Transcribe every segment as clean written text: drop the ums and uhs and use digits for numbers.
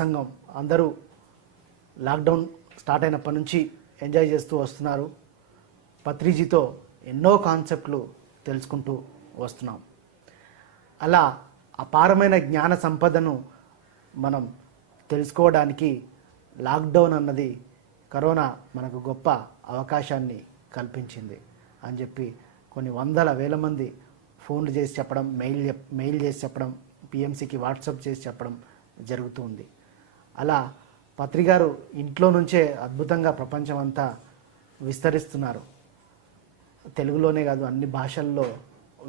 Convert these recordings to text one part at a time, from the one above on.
సత్సంగం అందరూ lockdown start అయినప్పటి నుంచి ఎంజాయ్ చేస్తూ వస్తున్నారు. పత్రిజీతో ఎన్నో కాన్సెప్ట్లు తెలుసుకుంటూ వస్తున్నాం. అలా అపారమైన జ్ఞాన సంపదను మనం తెలుసుకోవడానికి లాక్డౌన్ అన్నది కరోనా మనకు గొప్ప అవకాశాన్ని కల్పించింది అని చెప్పి కొన్ని వందల వేల మంది ఫోన్లు చేసి చెప్పడం, మెయిల్ చేసి చెప్పడం, పిఎంసికి వాట్సాప్ చేసి చెప్పడం జరుగుతూ ఉంది. అలా పత్రిగారు ఇంట్లో నుంచే అద్భుతంగా ప్రపంచం అంతా విస్తరిస్తున్నారు. తెలుగులోనే కాదు అన్ని భాషల్లో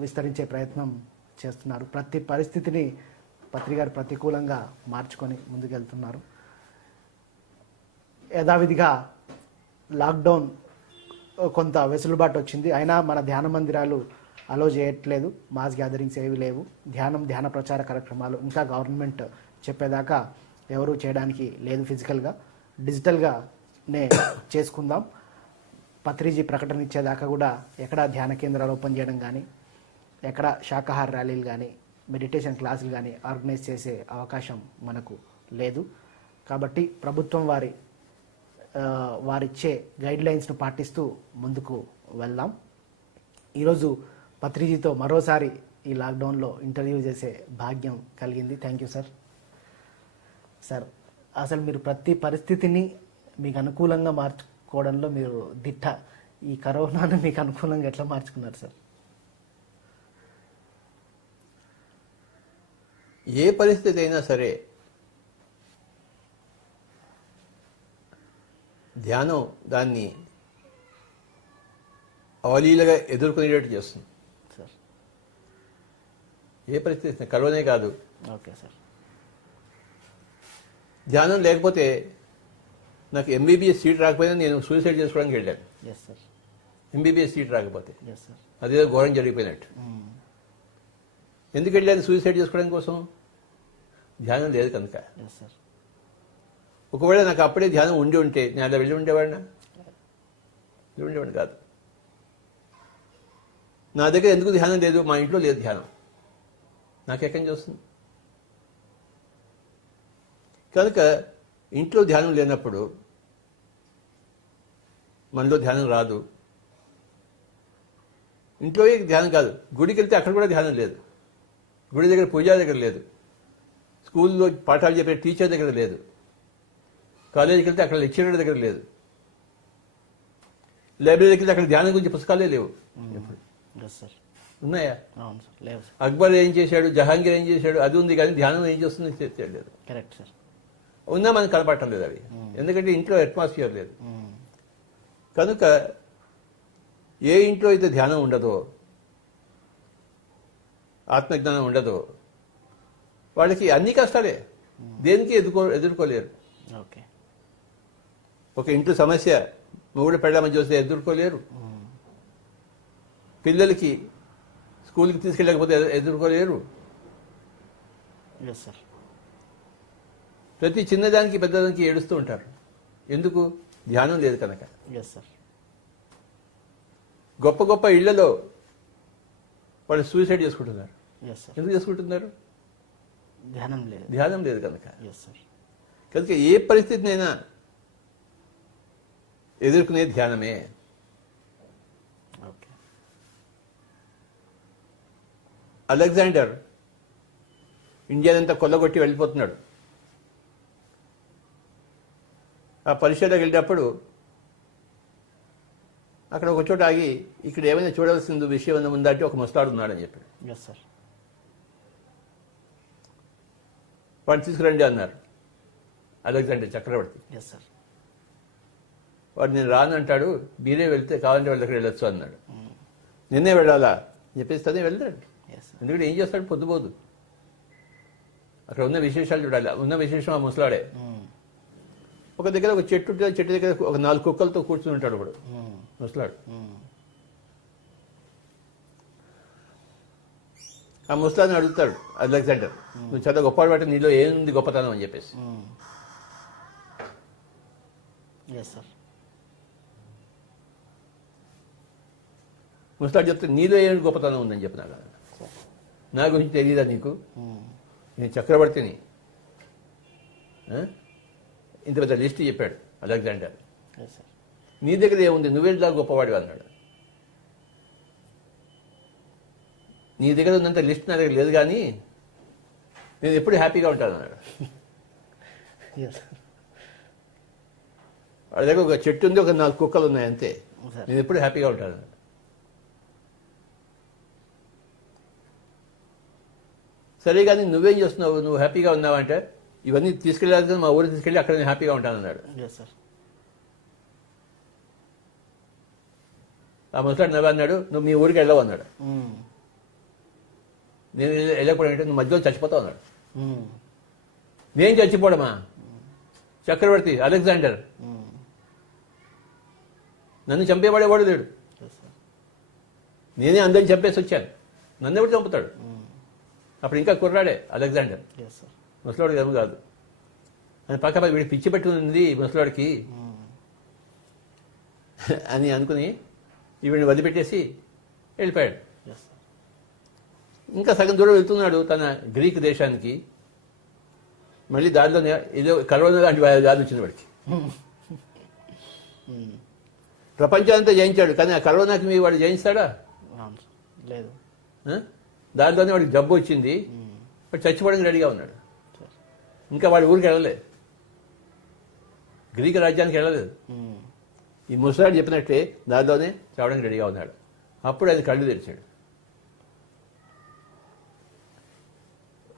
విస్తరించే ప్రయత్నం చేస్తున్నారు. ప్రతి పరిస్థితిని పత్రిగారు ప్రతికూలంగా మార్చుకొని ముందుకెళ్తున్నారు. యథావిధిగా లాక్డౌన్ కొంత వెసులుబాటు వచ్చింది. అయినా మన ధ్యాన మందిరాలు అలో చేయట్లేదు. మాస్ గ్యాదరింగ్స్ ఏవి లేవు. ధ్యాన ప్రచార కార్యక్రమాలు ఇంకా గవర్నమెంట్ చెప్పేదాకా ఎవరు చేయడానికి లేదు. ఫిజికల్గా డిజిటల్గానే చేసుకుందాం. పత్రిజీ ప్రకటన ఇచ్చేదాకా కూడా ఎక్కడ ధ్యాన కేంద్రాలు ఓపెన్ చేయడం కానీ, ఎక్కడ శాకాహార ర్యాలీలు కానీ, మెడిటేషన్ క్లాసులు కానీ ఆర్గనైజ్ చేసే అవకాశం మనకు లేదు. కాబట్టి ప్రభుత్వం వారిచ్చే గైడ్ లైన్స్ను పాటిస్తూ ముందుకు వెళ్దాం. ఈరోజు పత్రిజీతో మరోసారి ఈ లాక్డౌన్లో ఇంటర్వ్యూ చేసే భాగ్యం కలిగింది. Thank you sir. సార్, అసలు మీరు ప్రతి పరిస్థితిని మీకు అనుకూలంగా మార్చుకోవడంలో మీరు దిట్ట. ఈ కరోనాను మీకు అనుకూలంగా ఎట్లా మార్చుకున్నారు సార్? ఏ పరిస్థితి అయినా సరే ధ్యానం దాన్ని అవలీలగా ఎదుర్కొనేటట్టు చేస్తుంది సార్. ఏ పరిస్థితి, కరోనే కాదు. Okay sir. ధ్యానం లేకపోతే నాకు ఎంబీబీఎస్ సీట్ రాకపోయినా నేను సూసైడ్ చేసుకోవడానికి వెళ్ళాను. Yes sir. ఎంబీబీఎస్ సీట్ రాకపోతే ఎస్ సార్. అదేదో ఘోరం జరిగిపోయినట్టు. ఎందుకు వెళ్ళాను సూసైడ్ చేసుకోవడం కోసం? ధ్యానం లేదు కనుక. Yes sir. ఒకవేళ నాకు అప్పుడే ధ్యానం ఉండి ఉంటే నేను అలా వెళ్ళి ఉండేవాడినా? వెళ్ళి ఉండేవాడిని కాదు. నా దగ్గర ఎందుకు ధ్యానం లేదు? మా ఇంట్లో లేదు ధ్యానం. నాకెక్కడి నుంచి వస్తుంది? కనుక ఇంట్లో ధ్యానం లేనప్పుడు మనలో ధ్యానం రాదు. ఇంట్లో ధ్యానం కాదు, గుడికి వెళ్తే అక్కడ కూడా ధ్యానం లేదు. గుడి దగ్గర పూజారి దగ్గర లేదు, స్కూల్లో పాఠాలు చెప్పే టీచర్ దగ్గర లేదు, కాలేజీకి వెళ్తే అక్కడ లెక్చరర్ దగ్గర లేదు, లైబ్రరీకి వెళ్తే అక్కడ ధ్యానం గురించి పుస్తకాలే లేవు. ఉన్నాయా? అక్బర్ ఏం చేశాడు, జహాంగీర్ ఏం చేశాడు, అది ఉంది, కానీ ధ్యానం ఏం చేస్తుంది తెలియలేదు. Correct sir. ఉన్నా మనకు కనపడటం లేదు అవి, ఎందుకంటే ఇంట్లో అట్మాస్ఫియర్ లేదు. కనుక ఏ ఇంట్లో అయితే ధ్యానం ఉండదో, ఆత్మజ్ఞానం ఉండదో, వాళ్ళకి అన్ని కష్టాలే, దేనికి ఎదుర్కోలేరు. ఓకే. ఒక ఇంట్లో సమస్య మొగుడు పెళ్ళామని చూస్తే ఎదుర్కోలేరు, పిల్లలకి స్కూల్కి తీసుకెళ్ళకపోతే ఎదుర్కోలేరు. ప్రతి చిన్నదానికి పెద్దదానికి ఏడుస్తూ ఉంటారు. ఎందుకు? ధ్యానం లేదు కనుక. గొప్ప గొప్ప ఇళ్లలో వాళ్ళు సూసైడ్ చేసుకుంటున్నారు. ఎందుకు చేసుకుంటున్నారు? ధ్యానం లేదు కనుక. కనుక ఏ పరిస్థితినైనా ఎదుర్కొనే ధ్యానమే. అలెగ్జాండర్ ఇండియానంతా కొల్లగొట్టి వెళ్ళిపోతున్నాడు. ఆ పరిషత్కి వెళ్ళినప్పుడు అక్కడ ఒక చోట ఆగి, ఇక్కడ ఏమైనా చూడవలసింది విషయం ఏమైనా ఉందంటే ఒక ముసలాడు ఉన్నాడని చెప్పాడు. వాడిని తీసుకురండి అన్నారు అలెగ్జాండర్ చక్రవర్తి. వాడు నేను రానంటాడు, మీరే వెళ్తే కావాలంటే వాళ్ళ దగ్గర వెళ్ళొచ్చు అన్నాడు. నిన్నే వెళ్ళాలా చెప్పేసి తనే వెళ్తాడు. ఎందుకంటే ఏం చేస్తాడు? పొద్దుపోదు. అక్కడ ఉన్న విశేషాలు చూడాలి. ఉన్న విశేషం ఆ ముసలాడే. ఒక దగ్గర ఒక చెట్టు ఉంటుంది, చెట్టు దగ్గర ఒక 4 కుక్కలతో కూర్చుని ఉంటాడు ఇప్పుడు ముసలాడు. ఆ ముసలాడిని అడుగుతాడు అలెగ్జాండర్, నువ్వు చాలా గొప్పవాడు బట్టి నీలో ఏముంది గొప్పతనం అని చెప్పేసి. ముసలాడు చెప్తే నీలో ఏమి గొప్పతనం ఉందని చెప్పినా, నా గురించి తెలియదా నీకు? నేను చక్రవర్తిని, ఇంత పెద్ద లిస్ట్ చెప్పాడు అలెగ్జాండర్. Yes sir. నీ దగ్గర ఏముంది, నువ్వేలా గొప్పవాడివి అన్నాడు. నీ దగ్గర ఉన్నంత లిస్ట్ నా దగ్గర లేదు, కానీ నేను ఎప్పుడు హ్యాపీగా ఉంటాను అన్నాడు. Yes sir. వాడి దగ్గర ఒక చెట్టు ఉంది, ఒక 4 కుక్కలు ఉన్నాయి అంతే. సార్. నేను ఎప్పుడు హ్యాపీగా ఉంటాను. సరే కానీ నువ్వేం చేస్తున్నావు, నువ్వు హ్యాపీగా ఉన్నావు అంటే, ఇవన్నీ తీసుకెళ్ళాలి, మా ఊరికి తీసుకెళ్ళి అక్కడ నేను హ్యాపీగా ఉంటాను అన్నాడు. Yes sir. ఆ ముసలాడు నవ్వు అన్నాడు, నువ్వు మీ ఊరికి వెళ్ళవు అన్నాడు. నేను వెళ్ళకపోవడం అంటే నువ్వు మధ్యలో చచ్చిపోతావు అన్నాడు. నేను చచ్చిపోవడమా, చక్రవర్తి అలెగ్జాండర్ నన్ను చంపేవాడేవాడు లేడు. నేనే అందరిని చంపేసి వచ్చాను, నన్ను ఎవరు చంపుతాడు? అప్పుడు ఇంకా కుర్రాడే అలెగ్జాండర్, ముసలాడు ఏమో కాదు. అని పక్క వీడి పిచ్చి పెట్టుకుంది ముసలాడికి అని అనుకుని ఈవిడిని వదిలిపెట్టేసి వెళ్ళిపోయాడు. ఇంకా సగం దూరం వెళ్తున్నాడు తన గ్రీక్ దేశానికి. మళ్ళీ దారిలో ఏదో కరోనా లాంటి వ్యాధి వచ్చింది వాడికి. ప్రపంచానంతా జయించాడు, కానీ ఆ కరోనాకి వాడు జయిస్తాడా? లేదు. దానిలోనే వాడికి జబ్బు వచ్చింది, వాడు చచ్చిపోవడానికి రెడీగా ఉన్నాడు. ఇంకా వాడి ఊరికి వెళ్ళలేదు, గ్రీక్ రాజ్యానికి వెళ్ళలేదు. ఈ ముసలాడు చెప్పినట్టే దానిలోనే చావడానికి రెడీగా ఉన్నాడు. అప్పుడు ఆయన కళ్ళు తెరిచాడు.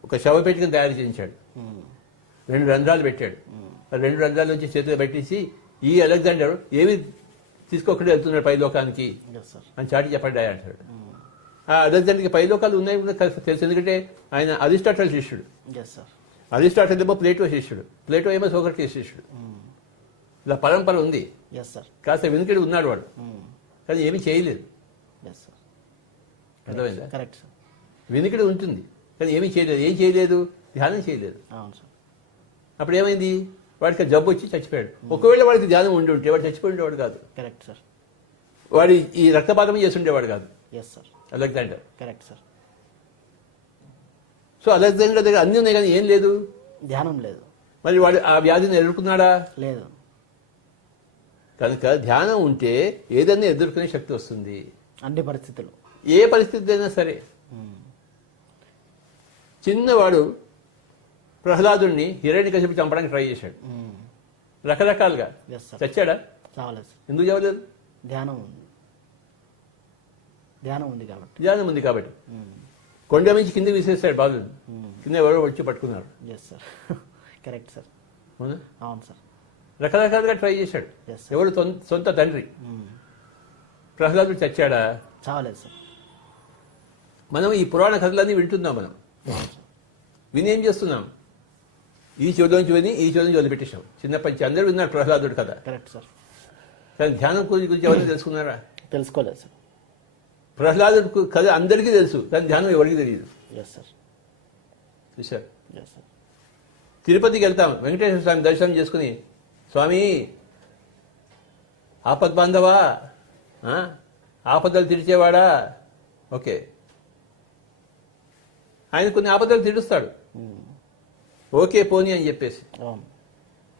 ఒక శవపేటికను తయారు చేయించాడు, 2 రంధ్రాలు పెట్టాడు. ఆ 2 రంధ్రాల నుంచి చేతిలో పెట్టేసి, ఈ అలెగ్జాండర్ ఏమి తీసుకోకుండా వెళ్తున్నాడు పైలోకానికి అని చాటి చెప్పండి అంటాడు. ఆ అలెగ్జాండర్కి పైలోకాలు ఉన్నాయి తెలుసు, ఎందుకంటే ఆయన అరిస్టాటిల్ శిష్యుడు. అరిస్టాటిల్ ఏమో ప్లేటో శిష్యుడు, ప్లేటో ఏమో సోక్రటీస్ శిష్యుడు. ఇలా పరంపర ఉంది. కాస్త వెనుకడి ఉన్నాడు వాడు, కానీ ఏమీ చేయలేదు. అర్థమైందా? వెనుకడి ఉంటుంది కానీ ఏమీ చేయలేదు. ఏం చేయలేదు? ధ్యానం చేయలేదు. అప్పుడు ఏమైంది? వాడికి జబ్బు వచ్చి చచ్చిపోయాడు. ఒకవేళ వాడికి ధ్యానం ఉండి ఉంటే వాడు చచ్చిపోయి ఉండేవాడు కాదు. Correct sir. వాడు ఈ రక్తపాతం చేసి ఉండేవాడు కాదు. Yes sir. Alexander. Correct sir. So Alexander దగ్గర అన్ని ఉన్నాయి కానీ ఏం లేదు, ధ్యానం లేదు. మరి వాడు ఆ వ్యాధిని ఎదుర్కొన్నాడా? లేదు. కనుక ధ్యానం ఉంటే ఏదైనా ఎదుర్కొనే శక్తి వస్తుంది. అన్ని పరిస్థితులు, ఏ పరిస్థితి అయినా సరే. చిన్నవాడు ప్రహ్లాదుడిని హిరణ్యకశిపుని చంపడానికి ట్రై చేశాడు రకరకాలుగా. చచ్చాడా? చావలేదు. ఎందుకు చావలేదు? ధ్యానం ఉంది. ధ్యానం ఉంది కాబట్టి. ధ్యానం ఉంది కాబట్టి. కొండ నుంచి కింద విసేస్తాడు బాలు, కింద ఎవరో వచ్చి పట్టుకున్నారు. Yes sir. Correct sir. అవును సార్. రకరకాలుగా ట్రై చేశాడు. ఎవరు? సొంత తండ్రి. ప్రహ్లాదుడు చచ్చాడా? చావలేదు సార్. మనం ఈ పురాణ కథలన్నీ వింటున్నాం. మనం విని ఏం చేస్తున్నాం? ఈ చెవులోంచి విని ఈ చెవులోంచి వదిలిపెట్టేశాం. చిన్నప్పటి నుంచి అందరూ విన్నారు ప్రహ్లాదుడు కథ. Correct sir. కానీ ధ్యానం గురించి ఎవరైనా తెలుసుకున్నారా? తెలుసుకోలేదు సార్. ప్రహ్లాదుడు కథ అందరికీ తెలుసు, కానీ ధ్యానం ఎవరికి తెలియదు. చూశారు? తిరుపతికి వెళ్తాం, వెంకటేశ్వర స్వామి దర్శనం చేసుకుని, స్వామి ఆపద్బాంధవా, ఆపదలు తీర్చేవాడా, ఓకే, ఆయన కొన్ని ఆపదలు తీరుస్తాడు, ఓకే పోనీ అని చెప్పేసి.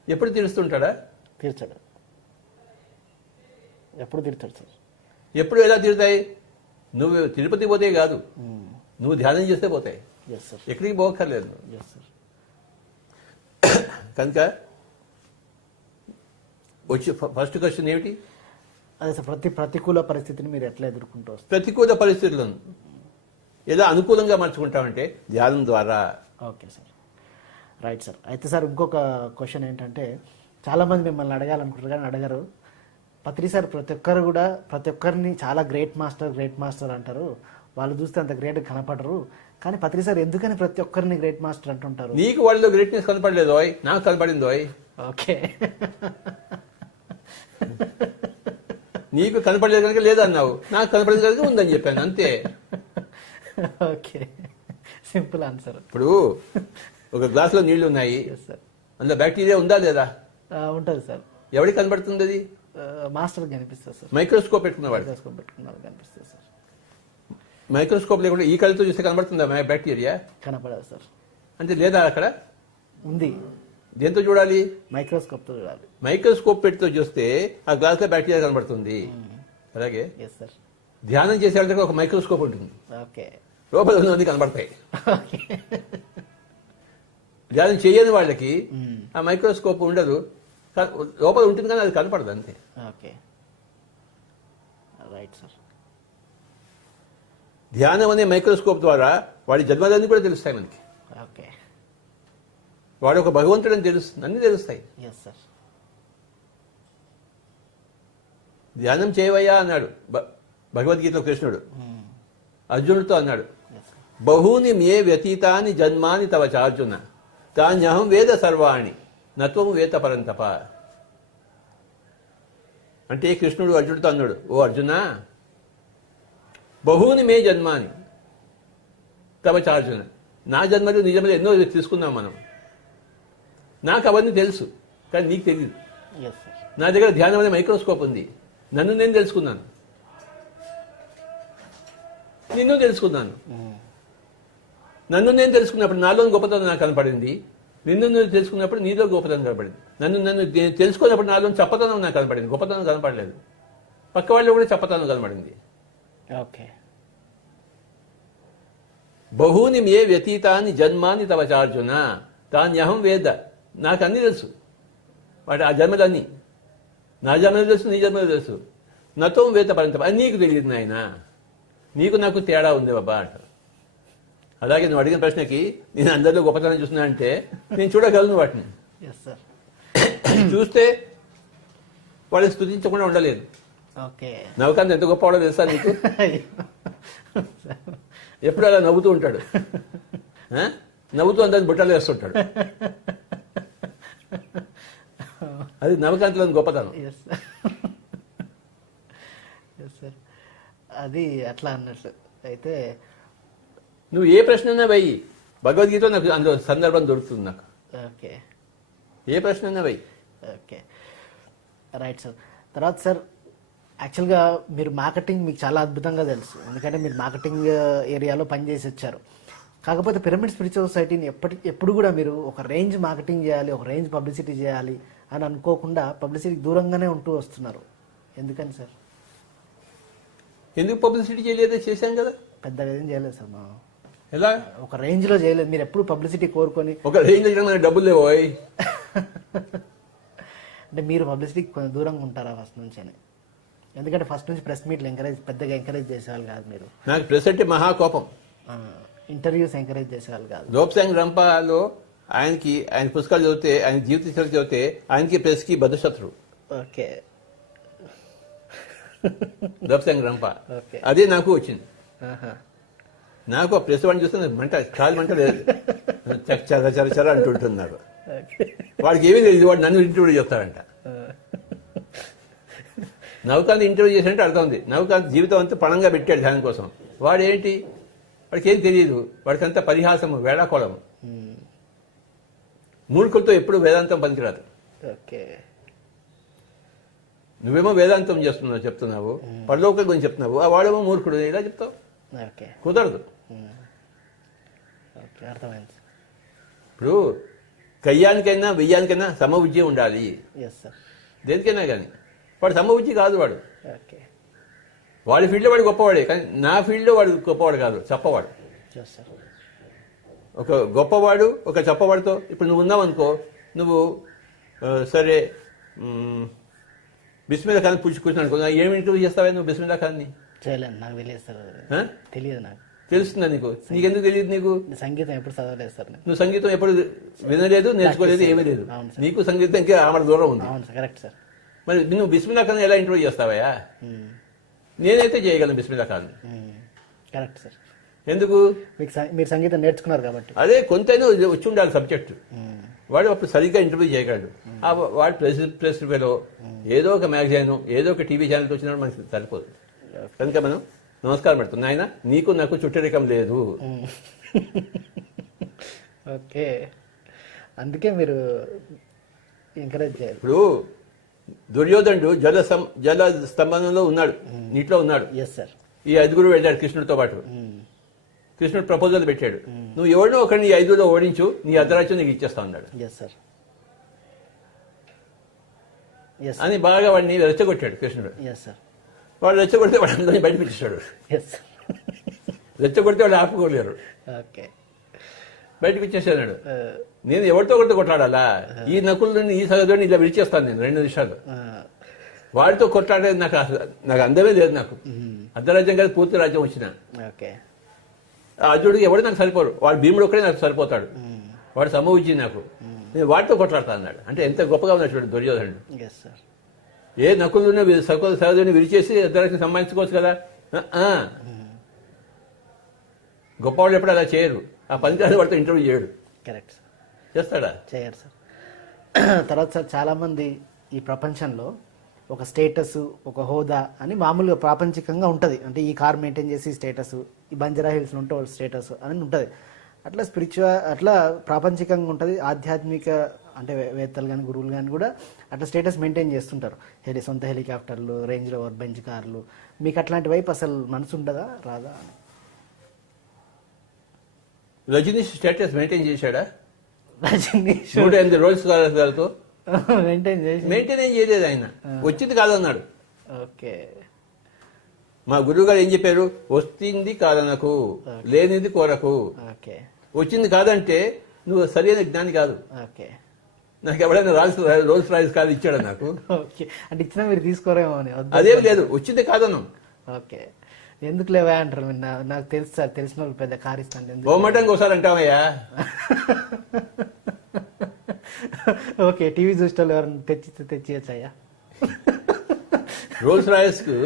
ఎప్పుడు తీరుస్తుంటాడా? తీర్చాడు. ఎప్పుడు తీర్చాడు సార్. ఎప్పుడు ఎలా తీరుతాయి? నువ్వు తిరుపతి పోతే కాదు, నువ్వు ధ్యానం చేస్తే పోతాయి. ఎక్కడికి పోక్కర్లేదు. కనుక వచ్చి ఫస్ట్ క్వశ్చన్ ఏమిటి? అదే సార్, ప్రతికూల పరిస్థితిని మీరు ఎట్లా ఎదుర్కొంటూ వస్తారు? ప్రతికూల పరిస్థితులను ఎలా అనుకూలంగా మార్చుకుంటామంటే ధ్యానం ద్వారా. Okay sir, right sir. అయితే సార్ ఇంకొక క్వశ్చన్ ఏంటంటే, చాలామంది మిమ్మల్ని అడగాలనుకుంటారు కానీ అడగరు. పత్రి సార్ ప్రతి ఒక్కరిని చాలా గ్రేట్ మాస్టర్ అంటారు. వాళ్ళు చూస్తే అంత గ్రేట్ కనపడరు. కానీ పత్రి సార్ ఎందుకని ప్రతి ఒక్కరిని గ్రేట్ మాస్టర్ అంటుంటారు? నీకు వాళ్ళలో గ్రేట్నెస్ కనపడలేదు, నాకు కనపడింది. ఓకే, నీకు కనపడలేదు కనుక లేదన్నావు, నాకు కనపడలేదు కనుక ఉందని చెప్పాను, అంతే. Okay, simple answer. ఇప్పుడు ఒక గ్లాసులో నీళ్లు ఉన్నాయి, అందులో బ్యాక్టీరియా ఉందా లేదా? ఉంటుంది సార్. ఎవరికి కనబడుతుంది? అది మాస్టర్ కనిపిస్తుంది సార్. మైక్రోస్కోప్ పెట్టుకున్నవాడు కనిపిస్తుంది సార్. మైక్రోస్కోప్ లేకుండా ఈ కళ్ళతో చూస్తే కనబడుతుందా బ్యాక్టీరియా? కనపడదు సార్. అంటే లేదా అక్కడ ఉంది. దేంతో చూడాలి? మైక్రోస్కోప్తో చూడాలి. మైక్రోస్కోప్ పెట్టుతో చూస్తే ఆ గ్లాస్లో బ్యాక్టీరియా కనబడుతుంది. అలాగే ఎస్ సార్. ధ్యానం చేసే వాళ్ళకి ఒక మైక్రోస్కోప్ ఉంటుంది, ఓకే. లోపల ఉన్నది కనబడతాయి. ధ్యానం చేయని వాళ్ళకి ఆ మైక్రోస్కోప్ ఉండదు, లోపల ఉంటుంది కానీ అది కనపడదు అంతే. Okay, right sir. ధ్యానం అనే మైక్రోస్కోప్ ద్వారా వాడి జన్మలన్నీ కూడా తెలుస్తాయి మనకి. ఓకే. వాడు ఒక భగవంతుడు అని తెలుస్తుంది, అన్ని తెలుస్తాయి. Yes sir. ధ్యానం చేయవయ్యా అన్నాడు భగవద్గీతలో కృష్ణుడు. అర్జునుడితో అన్నాడు, బహూని మే వ్యతీతాని జన్మాని తవ చార్జున తాన్యహం వేద సర్వాణి నత్వము వేత పరంతప. అంటే కృష్ణుడు అర్జునుడితో అన్నాడు, ఓ అర్జున, బహూని మే జన్మాని తవ చార్జున, నా జన్మలు నీ జన్మలు ఎన్నో తీసుకున్నాం మనం, నాకు అవన్నీ తెలుసు కానీ నీకు తెలియదు. Yes sir. నా దగ్గర ధ్యానం అనే మైక్రోస్కోప్ ఉంది, నన్ను నేను తెలుసుకున్నాను, నిన్ను తెలుసుకున్నాను. నన్ను నేను తెలుసుకున్నప్పుడు నాలో గొప్పతనం నాకు కనపడింది, నిన్ను నేను తెలుసుకున్నప్పుడు నీలో గొప్పతనం కనపడింది. నన్ను తెలుసుకున్నప్పుడు నాలో చప్పతనం నాకు కనపడింది, గొప్పతనం కనపడలేదు. పక్క వాళ్ళు కూడా చప్పతనం కనపడింది. ఓకే. బహూని మే వ్యతీతాని జన్మాని తవ చార్జున తాన్యహం వేద, నాకు అన్నీ తెలుసు, వాటి ఆ జన్మలన్నీ, నా జన్మలు తెలుసు, నీ జన్మలు తెలుసు. నతో వేత పరంతప, అది నీకు తెలియదు నాయన, నీకు నాకు తేడా ఉంది బాబా అంటారు. అలాగే నువ్వు అడిగిన ప్రశ్నకి నేను అందరిలో గొప్పతనం చూస్తున్నా అంటే నేను చూడగలను వాటిని. Yes sir. చూస్తే వాళ్ళని స్తుతించకుండా ఉండలేదు. ఓకే. నవకాంత్ ఎంత గొప్పవాడో తెలుసా నీకు? ఎప్పుడు అలా నవ్వుతూ ఉంటాడు, నవ్వుతూ అందరిని బుట్టలు వేస్తుంటాడు. అది నవకాంత్లోని గొప్పతనం. Yes sir. అది అట్లా అన్నట్లు అయితే నువ్వు ఏ ప్రశ్న వెయ్యి, భగవద్గీత నాకు అందులో సందర్భం దొరుకుతుంది నాకు. ఓకే. ఏ ప్రశ్న వెయ్యి. Okay, right sir. తర్వాత సార్, యాక్చువల్గా మీరు మార్కెటింగ్ మీకు చాలా అద్భుతంగా తెలుసు, ఎందుకంటే మీరు మార్కెటింగ్ ఏరియాలో పనిచేసి వచ్చారు. కాకపోతే పిరమిడ్ స్పిరిచువల్ సొసైటీని ఎప్పుడు కూడా మీరు ఒక రేంజ్ మార్కెటింగ్ చేయాలి, ఒక రేంజ్ పబ్లిసిటీ చేయాలి అని అనుకోకుండా పబ్లిసిటీకి దూరంగానే ఉంటూ వస్తున్నారు. ఎందుకని సార్? ఎందుకు పబ్లిసిటీ చేయలేదో? చేశాం కదా. పెద్దగా ఏం చేయలేదు సార్ మనం. ఎలా? ఒక రేంజ్లో చేయలేదు. మీరు ఎప్పుడు పబ్లిసిటీ కోరుకొని ఒక రేంజ్ మనకి డబ్బులు లేవు. అంటే మీరు పబ్లిసిటీకి కొంచెం దూరంగా ఉంటారా ఫస్ట్ నుంచి? ఎందుకంటే ఫస్ట్ నుంచి ప్రెస్ మీట్లు పెద్దగా ఎంకరేజ్ చేసేవాళ్ళు కాదు మీరు. నాకు ప్రెస్ అంటే మహాకోపం. ఇంటర్వ్యూస్ ఎంకరేజ్ చేసేవాళ్ళు కాదు. లోప్సాంగ్ రంపాలో ఆయన పుస్తకాలు చదివితే, ఆయన జీవిత చరిత్ర చదివితే ఆయనకి ప్రెస్ కి బద్ధశత్రువు. ఓకే. లోప్సాంగ్ రంప. ఓకే. అదే నాకు వచ్చింది. నాకు ఆ ప్రెస్ వాడిని చూస్తే మంట, కాలు మంట లేదు, చర చర చర అంటుంటుంది నాకు. వాడికి ఏమీ తెలియదు, వాడు నన్ను ఇంటర్వ్యూ చేస్తాడంట. నవకాంత్ ఇంటర్వ్యూ చేసినట్టు అర్థం ఉంది. నవకాంత్ జీవితం అంతా పణంగా పెట్టాడు ధ్యానం కోసం. వాడేంటి, వాడికి ఏం తెలియదు, వాడికి అంతా పరిహాసము, వేళాకోళము. మూర్ఖులతో ఎప్పుడు వేదాంతం పనికిరాదు. ఓకే. నువ్వేమో వేదాంతం చెప్తున్నావు, పరలోకం గురించి చెప్తున్నావు, ఆ వాడేమో మూర్ఖుడు, ఇలా చెప్తావు. ఓకే. కుదరదు. ఓకే, అర్థమైంది. ఇప్పుడు కయ్యానికైనా వెయ్యానికైనా సమబుద్ధి ఉండాలి. Yes sir. దేనికైనా కానీ వాడు సమబుద్ధి కాదు. వాడు ఓకే. వాడి ఫీల్డ్లో వాడు గొప్పవాడే, కానీ నా ఫీల్డ్లో వాడు గొప్పవాడు కాదు, చెప్పవాడు. Yes sir. ఒక గొప్పవాడు ఒక చెప్పవాడితో ఇప్పుడు నువ్వు ఉన్నావు అనుకో, నువ్వు సరే బిస్మిల్లా ఖాన్ కూర్చున్నాను అనుకో, ఏమి ఇంటర్వ్యూ చేస్తావా నువ్వు బిస్మిల్లా ఖాన్ని? చేయలేను, నాకు తెలియదు సార్. తెలియదు నాకు. తెలుస్తుందా నీకు? నీకెందుకు తెలియదు? నీకు సంగీతం ఎప్పుడు చదవలేదు సార్. నువ్వు సంగీతం ఎప్పుడు వినలేదు, నేర్చుకోలేదు, ఏమీ లేదు. నీకు సంగీతం ఇంకా ఆమె దూరం ఉంది. అవును సార్, కరెక్ట్ సార్. మరి నువ్వు బిస్మిల్లా ఖాన్ ఎలా ఇంటర్వ్యూ చేస్తావా? నేనైతే చేయగలను బిస్మిల్లా ఖాన్. Correct sir. ఎందుకు? మీరు సంగీతం నేర్చుకున్నారు కాబట్టి. అదే కొంతైనా వచ్చి ఉండాలి సబ్జెక్టు. వాడు అప్పుడు సరిగ్గా ఇంటర్వ్యూ చేయగలడు. వాడు ప్రెస్ ఫెలో ఏదో ఒక మ్యాగజైన్, ఏదో ఒక టీవీ ఛానల్తో వచ్చినప్పుడు మనకి సరిపోదు. కనుక మనం నమస్కారం పెడుతున్నాం, ఆయన నీకు నాకు చుట్టరికం లేదు. ఓకే, అందుకే మీరు ఎంకరేజ్ చేయాలి. ఇప్పుడు దుర్యోధనుడు జల స్తంభంలో ఉన్నాడు, నీటిలో ఉన్నాడు. Yes sir. ఈ ఐదుగురు వెళ్ళాడు కృష్ణుడితో పాటు. కృష్ణుడు ప్రపోజల్ పెట్టాడు, నువ్వు ఎవరినో ఒకరిని ఈ ఐదుగురులో ఓడించు, నీ అర్ధరాజ్యం నీకు ఇచ్చేస్తా ఉన్నాడు. Yes sir. Yes, sir. అని బాగా వాడిని రెచ్చగొట్టాడు కృష్ణుడు. Yes sir. వాడు రెచ్చగొడితే వాడు అందరినీ బయట పెట్టేశాడు. Yes sir. రెచ్చగొడితే వాళ్ళు ఆపుకోలేరు, ఓకే. బయటకు ఇచ్చేసాడు. నేను ఎవరితో ఒకరితో కొట్లాడాలా? ఈ నకులని ఈ సగదుని ఇలా విడిచేస్తాను నేను 2 నిమిషాలు. వాడితో కొట్లాడేది నాకు అందమే లేదు. నాకు అర్ధరాజ్యం కాదు, పూర్తి రాజ్యం వచ్చిన ఓకే. అర్జునుడికి ఎవడు నాకు సరిపోరు, వాడు భీముడు ఒక్కడే నాకు సరిపోతాడు, వాడు సమవుజ్జి నాకు, నేను వాడితో కొట్లాడతా అన్నాడు. అంటే ఎంత గొప్పగా ఉన్నాడు చూడండి దుర్యోధనుడు. Yes sir. ఏ నకులున్న సహోదరుని విడిచేసి అర్ధరాజ్యం సంపాదించుకోవచ్చు కదా. గొప్పవాళ్ళు ఎప్పుడు అలా చేయరు. ఆ పనికిరాని వాడితో ఇంటర్వ్యూ చేయడు. Correct sir. చేస్తాడా? చేయరు సార్. తర్వాత సార్ చాలామంది ఈ ప్రపంచంలో ఒక స్టేటస్, ఒక హోదా అని మామూలుగా ప్రాపంచికంగా ఉంటుంది. అంటే ఈ కార్ మెయింటైన్ చేసి స్టేటస్, ఈ బంజారా హిల్స్లో ఉంటే స్టేటస్ అని ఉంటుంది. అట్లా అట్లా ప్రాపంచికంగా ఉంటుంది. ఆధ్యాత్మిక అంటే వేత్తలు కానీ గురువులు కానీ కూడా అట్లా స్టేటస్ మెయింటైన్ చేస్తుంటారు. సొంత హెలికాప్టర్లు, రేంజ్ రోవర్, బెంచ్ కార్లు. మీకు అట్లాంటి వైపు అసలు మనసు ఉండదా, రాదా? రజనీష్ స్టేటస్ మెయింటైన్ చేశాడా? రజనీష్ 108 రోల్స్ రాయలతో మెయింటైన్ చేసి మెయింటైన్ ఏం చేయలేదు. ఆయన వచ్చింది కాదన్నాడు. ఓకే. మా గురువు గారు ఏం చెప్పారు? వస్తుంది కాదనకు, లేనిది కోరకు. ఓకే. వచ్చింది కాదంటే నువ్వు సరైన జ్ఞాని కాదు. ఓకే. నాకు ఎవడైనా రోల్స్ రాయిస్ కాదు ఇచ్చాడు నాకు. ఓకే. అంటే ఇచ్చినా మీరు తీసుకోరేమో అని. అదేం లేదు, వచ్చింది కాదను. ఓకే. ఎందుకు లేవా అంటారు. నాకు తెలుసు సార్, తెలిసిన వాళ్ళు పెద్ద కార్ ఇస్తాను. బొమ్మటంగా ఒకసారి అంటామయ్యా. ఓకే. టీవీ చూస్తే ఎవరైనా తెచ్చియచ్చయ్యా. రోల్స్ రాయస్ కు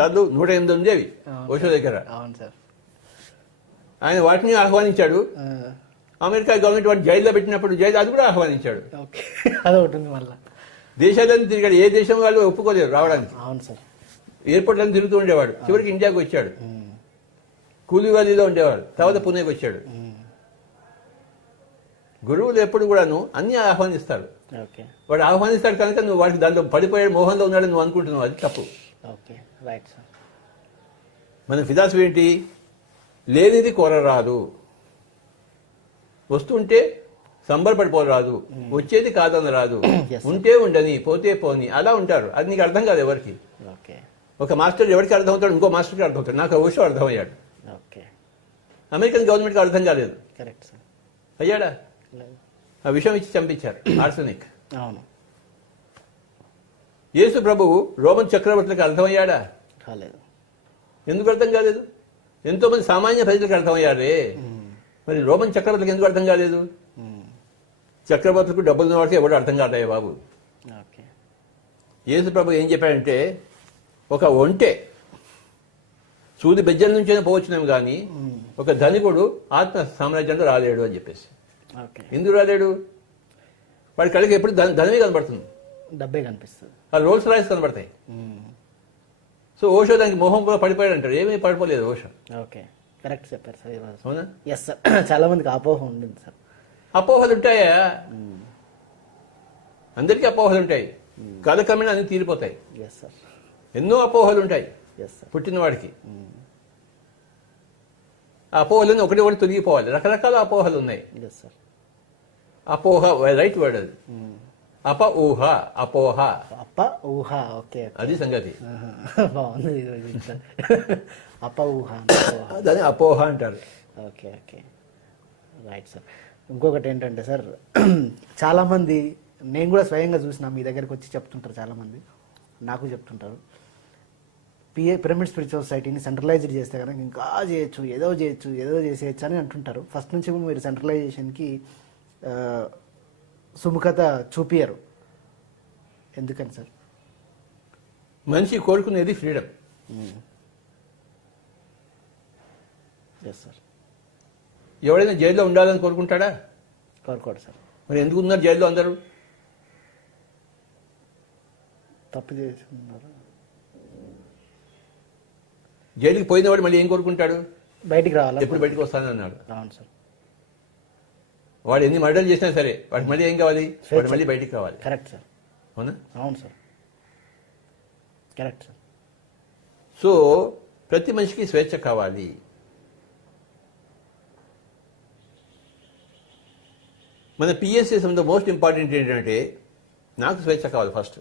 కాదు 108 ఉండేవి ఓషో దగ్గర. అవును సార్. ఆయన వాటిని ఆహ్వానించాడు. అమెరికా గవర్నమెంట్ వాడిని జైల్లో పెట్టినప్పుడు అది కూడా ఆహ్వానించాడు. ఓకే. అదొకటి ఉంది. మళ్ళా దేశాలను తిరిగాడు. ఏ దేశం వాళ్ళు ఒప్పుకోలేరు రావడానికి. అవును సార్. ఎయిర్పోర్ట్లను తిరుగుతూ ఉండేవాడు. చివరికి ఇండియాకి వచ్చాడు. కూలీవాలీలో ఉండేవాడు. తర్వాత పుణేకి వచ్చాడు. గురువులు ఎప్పుడు కూడాను అన్ని ఆహ్వానిస్తారు. వాడు ఆహ్వానిస్తాడు కనుక నువ్వు వాడికి దాంట్లో పడిపోయాడు, మోహంలో ఉన్నాడు నువ్వు అనుకుంటున్నావు. అది తప్పు. ఓకే. Right sir. మన ఫిలాసఫీ ఏంటి? లేనిది కోరరాదు, వస్తుంటే సంబరపడిపోరాదు, వచ్చేది కాదని రాదు, ఉంటే ఉండని, పోతే పోని, అలా ఉంటారు. అది నీకు అర్థం కాదు ఎవరికి. ఒక మాస్టర్ ఎవరికి అర్థం అవుతాడు, ఇంకో మాస్టర్కి అర్థం అవుతాడు. నాకు ఓషో అర్థమయ్యాడు. అమెరికన్ గవర్నమెంట్కి అర్థం కాలేదు. Correct sir. అయ్యాడా? ఆ విషయం ఇచ్చి చంపించారు, ఆర్సెనిక్. అవును. యేసు ప్రభువు రోమన్ చక్రవర్తులకు అర్థమయ్యాడా? కాలేదు. ఎందుకు అర్థం కాలేదు? ఎంతో మంది సామాన్య ప్రజలకు అర్థమయ్యారే, మరి రోమన్ చక్రవర్తులకు ఎందుకు అర్థం కాలేదు? చక్రవర్తులకు డబ్బులు ఉన్న వాడికి ఎవరు అర్థం కాదయ్యా బాబు. యేసు ప్రభు ఏం చెప్పాడంటే, ఒక ఒంటె సూది బెజ్జల నుంచైనా పోవచ్చునేమో కానీ ఒక ధనికుడు ఆత్మ సామ్రాజ్యంలో రాలేడు అని చెప్పేసి. ఎందుకు రాలేడు? వాడి కళ్ళకి ఎప్పుడు ధనమే కనబడుతుంది, డబ్బే కనిపిస్తుంది, ఆ రోల్స్ రాయిస్ కనబడతాయి. సో ఓషో దానికి మోహం కూడా పడిపోయాడు అంటాడు. ఏమీ పడిపోలేదు ఓషో. ఓకే. కరెక్ట్ చెప్పారు సార్. అవునా? Yes sir. చాలా మందికి అపోహ ఉంటుంది సార్. అపోహలు ఉంటాయా? అందరికీ అపోహలు ఉంటాయి. కాలక్రమేణా అన్ని తీరిపోతాయి. Yes sir. ఎన్నో అపోహలు ఉంటాయి ఎస్ సార్. పుట్టినవాడికి. ఆ అపోహలన్నీ ఒకటి ఒకటి తొలగిపోవాలి. రకరకాల అపోహలు ఉన్నాయి. Yes sir. అపోహ రైట్ వర్డ్ అది. అప ఊహ, అపోహ, అప ఊహ. ఓకే. అది సంగతి. బాగుంది. అప ఊహ, దాన్ని అపోహ అంటారు. ఓకే. ఓకే. Right sir. ఇంకొకటి ఏంటంటే సార్, చాలామంది, నేను కూడా స్వయంగా చూసిన, మీ దగ్గరికి వచ్చి చెప్తుంటారు చాలామంది, నాకు చెప్తుంటారు, పిరమిడ్ స్పిరిచువల్ సొసైటీని సెంట్రలైజ్డ్ చేస్తే కనుక ఇంకా చేయొచ్చు, ఏదో చేసేయచ్చు అని అంటుంటారు. ఫస్ట్ నుంచి మీరు సెంట్రలైజేషన్కి సుముఖత చూపియరు. ఎందుకని సార్? మనిషి కోరుకునేది ఫ్రీడమ్. Yes sir. ఎవడైనా జైల్లో ఉండాలని కోరుకుంటాడా? కోరుకోడు సార్. మరి ఎందుకు ఉన్నారు జైల్లో అందరూ? తప్పు చేస్తున్నారు. జైలుకి పోయినవాడు మళ్ళీ ఏం కోరుకుంటాడు? బయటికి రావాలి. ఎప్పుడు బయటకు వస్తానన్నాడు. అవును సార్. వాడు ఎన్ని మర్డర్లు చేసినా సరే వాడికి మళ్ళీ ఏం కావాలి? వాడు మళ్ళీ బయటికి కావాలి. Correct sir. అవునా? అవును సార్. Correct sir. సో ప్రతి మనిషికి స్వేచ్ఛ కావాలి. మన పిఎస్ఎస్ మోస్ట్ ఇంపార్టెంట్ ఏంటంటే, నాకు స్వేచ్ఛ కావాలి ఫస్ట్.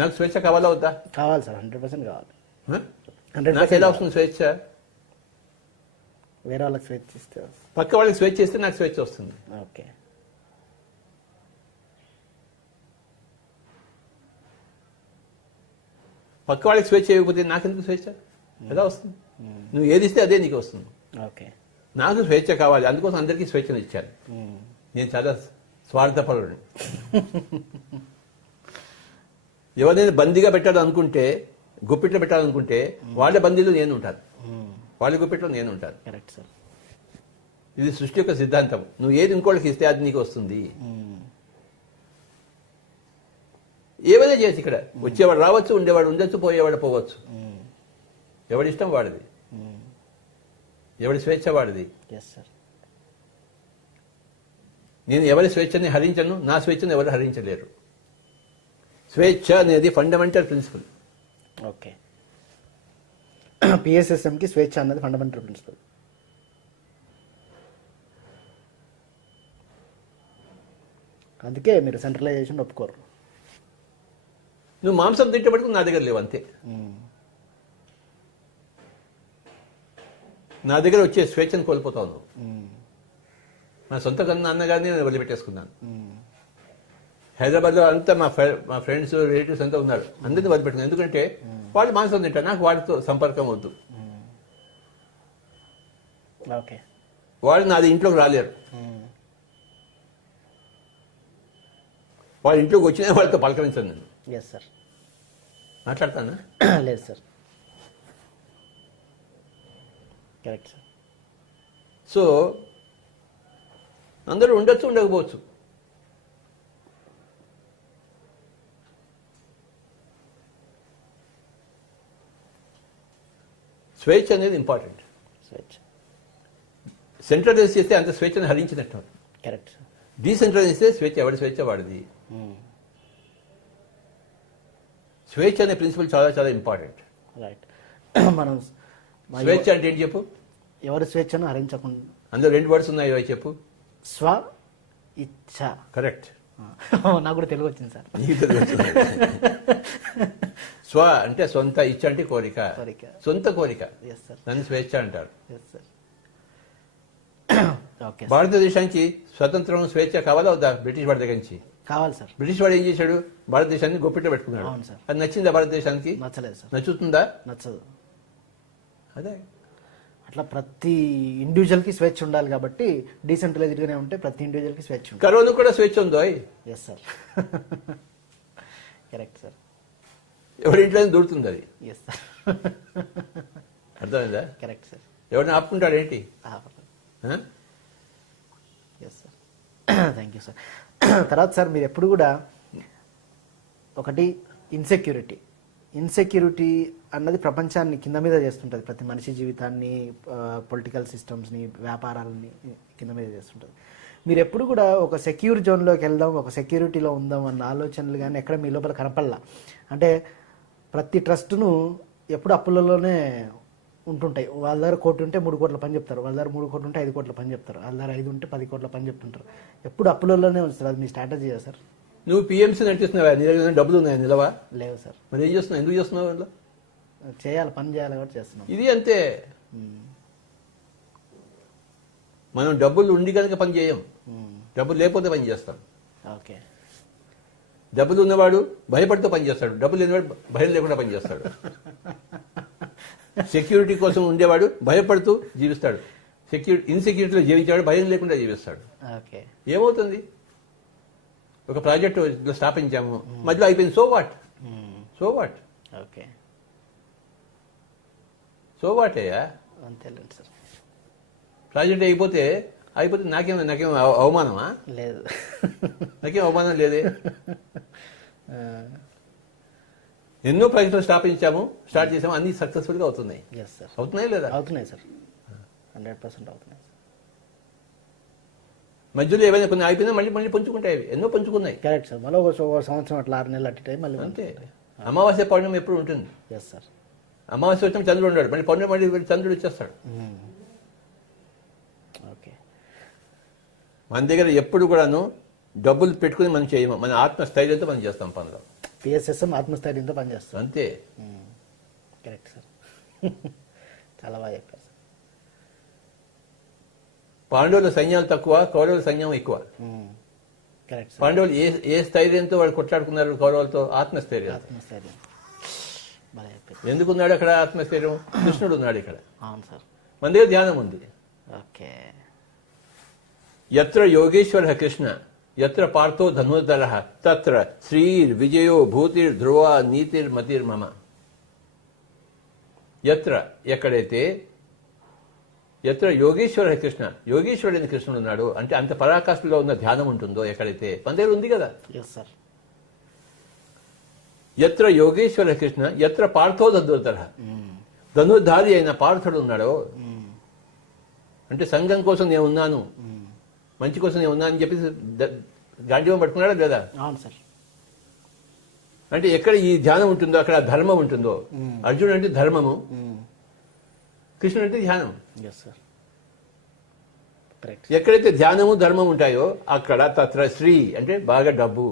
నాకు స్వేచ్ఛ కావాలా వద్దా? కావాలి సార్, 100% కావాలి. హ? 100% నాకు ఎలా వస్తుంది స్వేచ్ఛ? వేరే వాళ్ళకి స్వేచ్ఛ ఇస్తే పక్క వాళ్ళకి స్వేచ్ఛ ఇస్తే నాకు స్వేచ్ఛ వస్తుంది. ఓకే. పక్క వాళ్ళకి స్వేచ్ఛ ఇవ్వకపోతే నాకెందుకు స్వేచ్ఛ? ఎలా వస్తుంది? నువ్వు ఏది ఇస్తే అదే నీకు వస్తుంది. ఓకే. నాకు స్వేచ్ఛ కావాలి, అందుకోసం అందరికీ స్వేచ్ఛను ఇచ్చాను. నేను చాలా స్వార్థపరుడు. ఎవరైనా బందీగా పెట్టాలనుకుంటే, గుప్పిట్లో పెట్టాలనుకుంటే వాళ్ళ బందీలో నేను ఉంటాను, వాళ్ళ గుప్పిట్లో నేను ఉంటాను. Correct sir. ఇది సృష్టి యొక్క సిద్ధాంతం. నువ్వు ఏది ఇంకోళ్ళకి ఇస్తే అది నీకు వస్తుంది. ఏమైనా చేసి ఇక్కడ వచ్చేవాడు రావచ్చు, ఉండేవాడు ఉండొచ్చు, పోయేవాడు పోవచ్చు. ఎవడి ఇష్టం వాడిది, ఎవడి స్వేచ్ఛ వాడిది. నేను ఎవరి స్వేచ్ఛని హరించను, నా స్వేచ్ఛను ఎవరు హరించలేరు. స్వేచ్ఛ అనేది ఫండమెంటల్ ప్రిన్సిపల్. ఓకే. పిఎస్ఎస్ఎంకి స్వేచ్ఛ అన్నది ఫండమెంటల్ ప్రిన్సిపల్. అందుకే మీరు సెంట్రలైజేషన్ ఒప్పుకోరు. నువ్వు మాంసం తిట్టబడుకు నా దగ్గర లేవు, అంతే. నా దగ్గర వచ్చే స్వేచ్ఛను కోల్పోతావు నువ్వు. నా సొంత కన్నా అన్నగారిని నేను వదిలిపెట్టేసుకున్నాను. హైదరాబాద్లో అంతా మా ఫ్రెండ్స్ రిలేటివ్స్ అంతా ఉన్నారు, అందరినీ వదిలిపెట్టుకున్నాను. ఎందుకంటే వాళ్ళు మాంసం తింటారు, నాకు వాడితో సంపర్కం వద్దు. ఓకే. వాళ్ళు నాది ఇంట్లోకి రాలేరు. వాళ్ళ ఇంట్లోకి వచ్చినా వాళ్ళతో పలకరించాను నేను. Yes sir. మాట్లాడతానా? లేదు సార్. Correct sir. సో అందరూ ఉండొచ్చు, ఉండకపోవచ్చు. స్వేచ్ఛ అనేది ఇంపార్టెంట్. స్వేచ్ఛ సెంట్రలైజ్ చేస్తే అంత స్వేచ్ఛను హరించినట్టు. Correct sir. డీసెంట్రలైజ్ చేస్తే స్వేచ్ఛ ఎవడి స్వేచ్ఛ వాడిది. స్వేచ్ఛ అనే ప్రిన్సిపల్ చాలా చాలా ఇంపార్టెంట్. రైట్. మనం స్వేచ్ఛ అంటే ఏంటి చెప్పు? ఎవరి స్వేచ్ఛను హరించకుండా. అందులో 2 వర్డ్స్ ఉన్నాయి, అవి చెప్పు. స్వ ఇచ్ఛ. కరెక్ట్. నాకు కూడా తెలుగు వచ్చింది సార్. స్వ అంటే సొంత, ఇచ్చ అంటే కోరిక, సొంత కోరిక. Yes sir. దాన్ని స్వేచ్ఛ అంటారు. Yes sir. ఓకే. భారతదేశానికి స్వతంత్రం స్వేచ్ఛ కావాలా వద్దా? బ్రిటిష్ వాడి దగ్గర నుంచి కావాలి సార్. బ్రిటిష్ వాడు ఏం చేశాడు? భారతదేశాన్ని గొప్పిట్లో పెట్టుకున్నాడు. అవును సార్. అది నచ్చిందా భారతదేశానికి? నచ్చలేదు సార్. నచ్చుతుందా? నచ్చదు. అదే అట్లా ప్రతి ఇండివిజువల్ కి స్వేచ్ఛ ఉండాలి కాబట్టి డీసెంట్రలైజ్డ్ గానే ఉంటే ప్రతి ఇండివిజువల్ కి స్వేచ్ఛ ఉంటుంది. కరోనా కూడా స్వేచ్ఛ ఉందో? Yes sir. Correct sir. ఎవరి ఇంట్లో దూరుతుంది అది. Yes sir. అర్థమైందా? Correct sir. ఎవరిని ఆపుకుంటాడు ఏంటి? Yes sir. Thank you sir. తర్వాత సార్ మీరు ఎప్పుడు కూడా ఒకటి ఇన్సెక్యూరిటీ అన్నది ప్రపంచాన్ని కింద మీద చేస్తుంటుంది. ప్రతి మనిషి జీవితాన్ని, పొలిటికల్ సిస్టమ్స్ని, వ్యాపారాలని కింద మీద చేస్తుంటుంది. మీరు ఎప్పుడు కూడా ఒక సెక్యూర్ జోన్లోకి వెళ్దాం, ఒక సెక్యూరిటీలో ఉందాం అన్న ఆలోచనలు కానీ ఎక్కడ మీ లోపల కనపడలా. అంటే ప్రతి ట్రస్ట్ను ఎప్పుడు అప్పులలోనే ఉంటుంటాయి. వాళ్ళ దగ్గర 1 కోటి ఉంటే 3 కోట్ల పని చెప్తారు, వాళ్ళ దగ్గర 3 కోట్లు ఉంటే 5 కోట్ల పని చెప్తారు, వాళ్ళ దగ్గర 5 ఉంటే 10 కోట్ల పని చెప్తుంటారు. ఎప్పుడు అప్పులలోనే ఉంచుతారు. అది మీ స్ట్రాటజీ సార్? నువ్వు పిఎంసీ నడిపిస్తున్నావా? నీ దగ్గర డబ్బులు ఉన్నాయా నిలవా? లేవు సార్. మరి ఏం చేస్తున్నావు? ఎందుకు చేస్తున్నావు? వల్ల చేయాలి, పని చేయాలి కాబట్టి చేస్తున్నాం. ఇది అంతే. మనం డబ్బులు ఉండి కనుక పని చేయం, డబ్బులు లేకపోతే పని చేస్తాం. ఓకే. డబ్బులు ఉన్నవాడు భయపడుతూ పని చేస్తాడు, డబ్బులు లేనివాడు భయం లేకుండా పని చేస్తాడు. సెక్యూరిటీ కోసం ఉండేవాడు భయపడుతూ జీవిస్తాడు, ఇన్సెక్యూరిటీలో జీవించేవాడు భయం లేకుండా జీవిస్తాడు. ఓకే. ఏమవుతుంది? ఒక ప్రాజెక్టు స్థాపించాము, మధ్యలో అయిపోయింది. So what? Okay. So what అయ్యా? అంతేలేండి సార్. ప్రాజెక్ట్ అయిపోతే నాకేం అవమానమా? లేదు, నాకేం అవమానం లేదే. ఎన్నో ప్రాజెక్టులు స్టార్ట్ చేసాము, అన్ని సక్సెస్ఫుల్ గా అవుతున్నాయి. అవుతున్నాయి లేదా? అవుతున్నాయి సార్, 100% అవుతున్నాయి. మధ్యలో ఏమైనా కొన్ని అయిపోయినా మళ్ళీ పుంజుకుంటాయి. అవి ఎన్నో పుంజుకున్నాయి. Correct sir. మళ్ళీ ఒక సంవత్సరం అట్లా 6 నెలలు అట్టి మళ్ళీ అంతే. అమావాస్య పౌర్ణమి ఎప్పుడు ఉంటుంది? Yes sir. అమావాస్య వచ్చిన చంద్రుడు ఉన్నాడు, మళ్ళీ పౌర్ణమి మళ్ళీ చంద్రుడు వచ్చేస్తాడు. ఓకే. మన దగ్గర ఎప్పుడు కూడాను డబ్బులు పెట్టుకుని మనం చేయము, మన ఆత్మస్థైర్యంతో మనం చేస్తాం పనులు. పిఎస్ఎస్ఎం ఆత్మస్థైర్యంతో పనిచేస్తుంది. అంతే. Correct sir. చాలా బాగా చెప్పారు సార్. పాండవుల సైన్యాలు తక్కువ, కౌరవుల సైన్యం ఎక్కువ. Correct sir. పాండవులు ఏ స్థైర్యంతో వాళ్ళు కొట్లాడుకున్నారు కౌరవులతో? ఆత్మస్థైర్యం. ఆత్మస్థైర్యం బాగా చెప్పారు. ఎందుకున్నాడు అక్కడ ఆత్మస్థైర్యం? కృష్ణుడు ఉన్నాడు ఇక్కడ. అవును సార్. మన దగ్గర ధ్యానం ఉంది. ఓకే. యత్ర యోగేశ్వర కృష్ణ యత్ర పార్థో ధనుర్ధర తత్ర శ్రీర్ విజయో భూతిర్ ధ్రువ నీతిర్ మతిర్ మమ. యత్ర ఎక్కడైతే, యత్ర యోగేశ్వర కృష్ణ యోగేశ్వరుడైన కృష్ణుడు ఉన్నాడు అంటే అంత పరాకాష్ఠలో ఉన్న ధ్యానం ఉంటుందో ఎక్కడైతే, మన దగ్గర ఉంది కదా. Yes sir. యత్ర యోగేశ్వర కృష్ణ యత్ర పార్థో ధనుర్ధర, ధనుర్ధారి అయిన పార్థుడు ఉన్నాడో అంటే సంఘం కోసం నేను ఉన్నాను, మంచి కోసం నేను ఉన్నాను అని చెప్పేసి గాంధీవం పట్టుకున్నాడా లేదా? అవును సార్. అంటే ఎక్కడ ఈ ధ్యానం ఉంటుందో అక్కడ ధర్మం ఉంటుందో. అర్జునుడు అంటే ధర్మము, కృష్ణుడు అంటే ధ్యానం. Yes sir. కరెక్ట్. ఎక్కడైతే ధ్యానము ధర్మం ఉంటాయో అక్కడ తత్ర శ్రీ అంటే బాగా డబ్బు,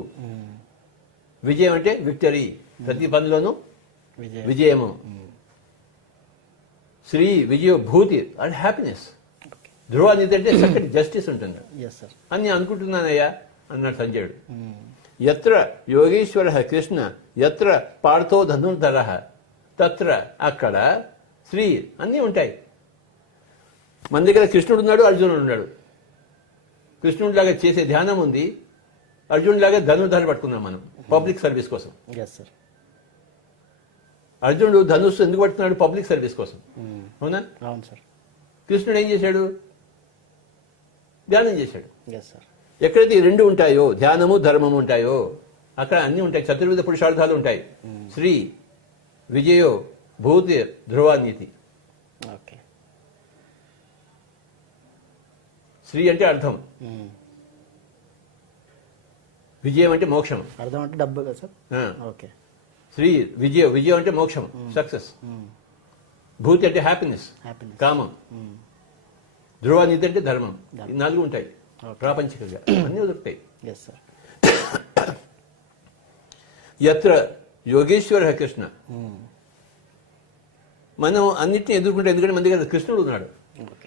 విజయం అంటే విక్టరీ, ప్రతి పనిలోనూ విజయము, శ్రీ విజయ భూతి అంటే హ్యాపీనెస్, ధ్రువానిధి అంటే చక్కటి జస్టిస్ ఉంటుంది అని అనుకుంటున్నానయ్యా అన్నాడు సంజయుడు. యత్ర యోగేశ్వర కృష్ణ యత్ర పార్థో ధనుర్ధర తత్ర అక్కడ శ్రీ అన్నీ ఉంటాయి. మన దగ్గర కృష్ణుడు ఉన్నాడు, అర్జునుడు ఉన్నాడు. కృష్ణుడిలాగా చేసే ధ్యానం ఉంది, అర్జునుడిలాగా ధనుర్ధర పట్టుకున్నాం మనం పబ్లిక్ సర్వీస్ కోసం. అర్జునుడు ధనుస్సు ఎందుకు పట్టుకున్నాడు? పబ్లిక్ సర్వీస్ కోసం. అవునా? అవును సార్. కృష్ణుడు ఏం చేశాడు? ధ్యానం చేశాడు. ఎక్కడైతే ఈ రెండు ఉంటాయో, ధ్యానము ధర్మము ఉంటాయో అక్కడ అన్ని ఉంటాయి. చతుర్విధ పురుషార్థాలు ఉంటాయి. శ్రీ విజయో భూతి ధ్రువానీతి. శ్రీ అంటే అర్థం, విజయం అంటే మోక్షం. అర్థం అంటే డబ్బు కదా సార్. ఓకే. శ్రీ విజయం అంటే మోక్షం, సక్సెస్. భూతి అంటే హ్యాపీనెస్, కామం. ధ్రువానీతి అంటే ధర్మం. ఈ నాలుగు ఉంటాయి ప్రాపంచికంగా, అన్నీ దొరుకుతాయి. యత్ర యోగేశ్వర కృష్ణ, మనం అన్నింటినీ ఎదుర్కొంటే, ఎందుకంటే మన దగ్గర కృష్ణుడు ఉన్నాడు.